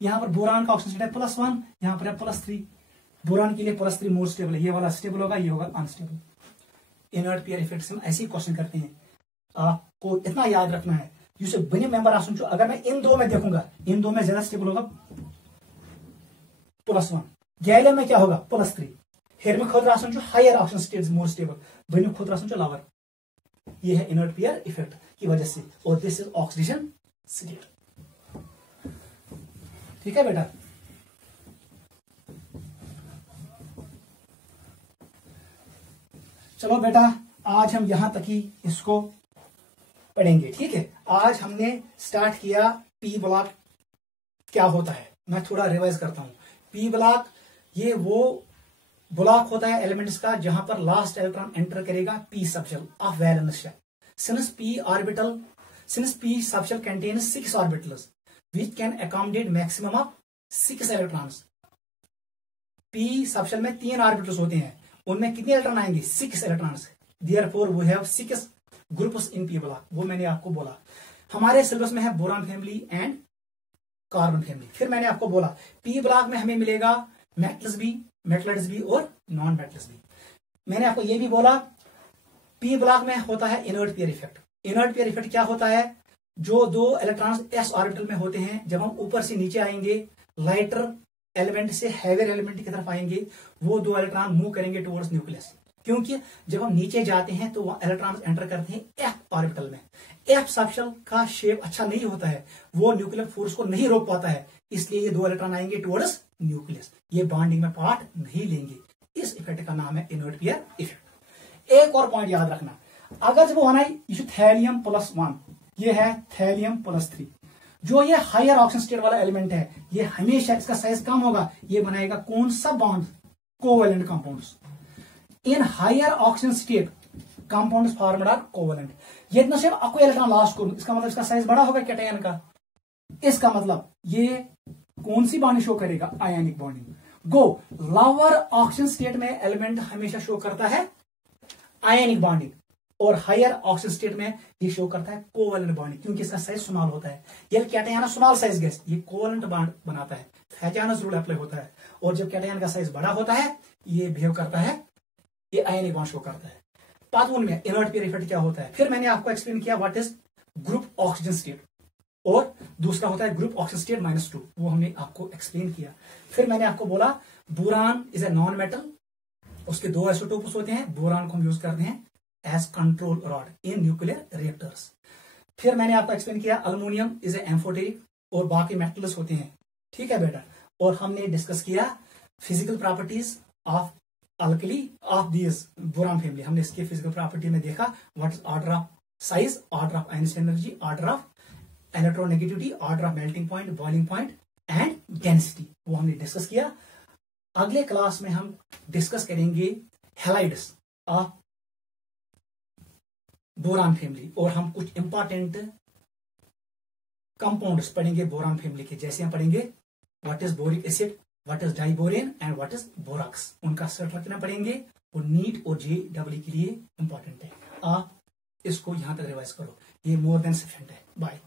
यहां पर बोरान का ऑक्सीजन स्टेट है +1, यहां पर है +3। बोरान के लिए +3 मोर स्टेबल है, ये वाला स्टेबल होगा, ये होगा अनस्टेबल। इनर्ट पेयर इफेक्ट से हम ऐसे ही क्वेश्चन करते हैं। आपको इतना याद रखना है, जिसे बने मेंबर आसन जो अगर मैं इन दो में देखूंगा, इन दो में ज्यादा स्टेबल होगा +1, गैलियम में क्या होगा +3। हेरमे खुद आसन जो higher oxygen state more stable, बने खुद आसन जो लवर। ये है इनर्ट पेयर इफेक्ट की वजह से, और दिस इज ऑक्सीडेशन स्टेट। ठीक है बेटा। चलो बेटा, आज हम यहां तक ही इसको पढ़ेंगे। ठीक है, आज हमने स्टार्ट किया पी ब्लॉक क्या होता है। मैं थोड़ा रिवाइज करता हूं। पी ब्लॉक ये वो ब्लॉक होता है एलिमेंट्स का जहां पर लास्ट इलेक्ट्रॉन एंटर करेगा P subshell of valence shell. Since P subshell contains 6 orbitals which can accommodate maximum of 6 electrons. P subshell में 3 ऑर्बिटल्स होते हैं, उनमें कितने इलेक्ट्रॉन आएंगे? 6 electrons. Therefore we have 6 groups in P block. वो मैंने आपको बोला। हमारे सिलेबस में है boron family and carbon family. फिर मैंने आपको बोला पी ब्लॉक में हमें मिलेगा मेटल्स भी, मेटलाइट्स भी और नॉन मेटल्स भी। मैंने आपको यह भी बोला पी ब्लॉक में होता है inert pair effect. Inert pair effect क्या होता है? जो 2 इलेक्ट्रॉन्स एस ऑर्बिटल में होते हैं, जब हम ऊपर से नीचे आएंगे लाइटर एलिमेंट से हैवियर एलिमेंट की तरफ आएंगे, वो 2 इलेक्ट्रॉन मूव करेंगे टुवर्ड्स न्यूक्लियस। क्योंकि जब हम नीचे जाते हैं तो वह इलेक्ट्रॉन एंटर करते हैं एफ ऑर्बिटल में। एफ सबशेल का शेप अच्छा नहीं होता है, वो न्यूक्लियर फोर्स को नहीं रोक पाता है, इसलिए ये 2 इलेक्ट्रॉन आएंगे टुवर्ड्स न्यूक्लियस, ये बॉन्डिंग में पार्ट नहीं लेंगे। इस इफेक्ट का नाम है इनर्ट पेयर इफेक्ट। एक और पॉइंट याद रखना, अगर जब होना है ये थैलियम +1, ये है थैलियम +3, जो ये हायर ऑक्सीजन स्टेट वाला एलिमेंट है, ये हमेशा इसका साइज कम होगा, ये बनाएगा कौन सा bond? Covalent compounds. In higher oxygen state compounds formed are covalent. ये इतना सिर्फ आपको इलेक्ट्रॉन लास्ट को, इसका मतलब इसका साइज बड़ा होगा कैटायन का। इसका मतलब ये कौन सी बॉन्डिंग शो करेगा? Ionic bonding. गो लोअर ऑक्सीजन स्टेट में एलिमेंट हमेशा शो करता है आयनिक बॉन्डिंग, और हायर ऑक्सीजन स्टेट में ये शो करता है कोवेलेंट बॉन्डिंग, क्योंकि इसका साइज स्मॉल होता है। ये कैटायन स्मॉल साइज गैस, ये कोवेलेंट बॉन्ड बनाता है, फैजानस रूल अप्लाई होता है। और जब कैटायन का साइज बड़ा होता है, ये बिहेव करता है, ये आयनिक बॉन्ड शो करता है। पार्ट 1 में इनर्ट पेयर इफेक्ट क्या होता है। फिर मैंने आपको एक्सप्लेन किया what is group oxygen state, और दूसरा होता है ग्रुप ऑक्सीजन स्टेट -2, वो हमने आपको एक्सप्लेन किया। फिर मैंने आपको बोला boron is a non metal, उसके 2 आइसोटोप्स होते हैं, बोरान को हम यूज करते हैं as control rod in nuclear reactors. फिर मैंने आपको एक्सप्लेन किया अल्युमिनियम इज ए एम्फोटेरिक, और बाकी मेटल्स होते हैं, ठीक है बेटा। और हमने डिस्कस किया physical properties of alkali of this boron family. हमने इसके फिजिकल प्रॉपर्टी में देखा what is order of size, order of ionic energy, order of electronegativity, order of melting point, boiling point and density, वो हमने discuss किया। अगले class में हम डिस्कस करेंगे हैलाइड्स ऑफ बोरान फैमिली, और हम कुछ इंपॉर्टेंट कंपाउंड्स पढ़ेंगे बोरान फैमिली के। जैसे हम पढ़ेंगे what is boric acid, what is diborane and what is borax, उनका सर्ट रखना पड़ेंगे, और नीट और JEE के लिए इंपॉर्टेंट है। आप इसको यहां तक रिवाइज करो, ये मोर देन सफिशिएंट है। बाय।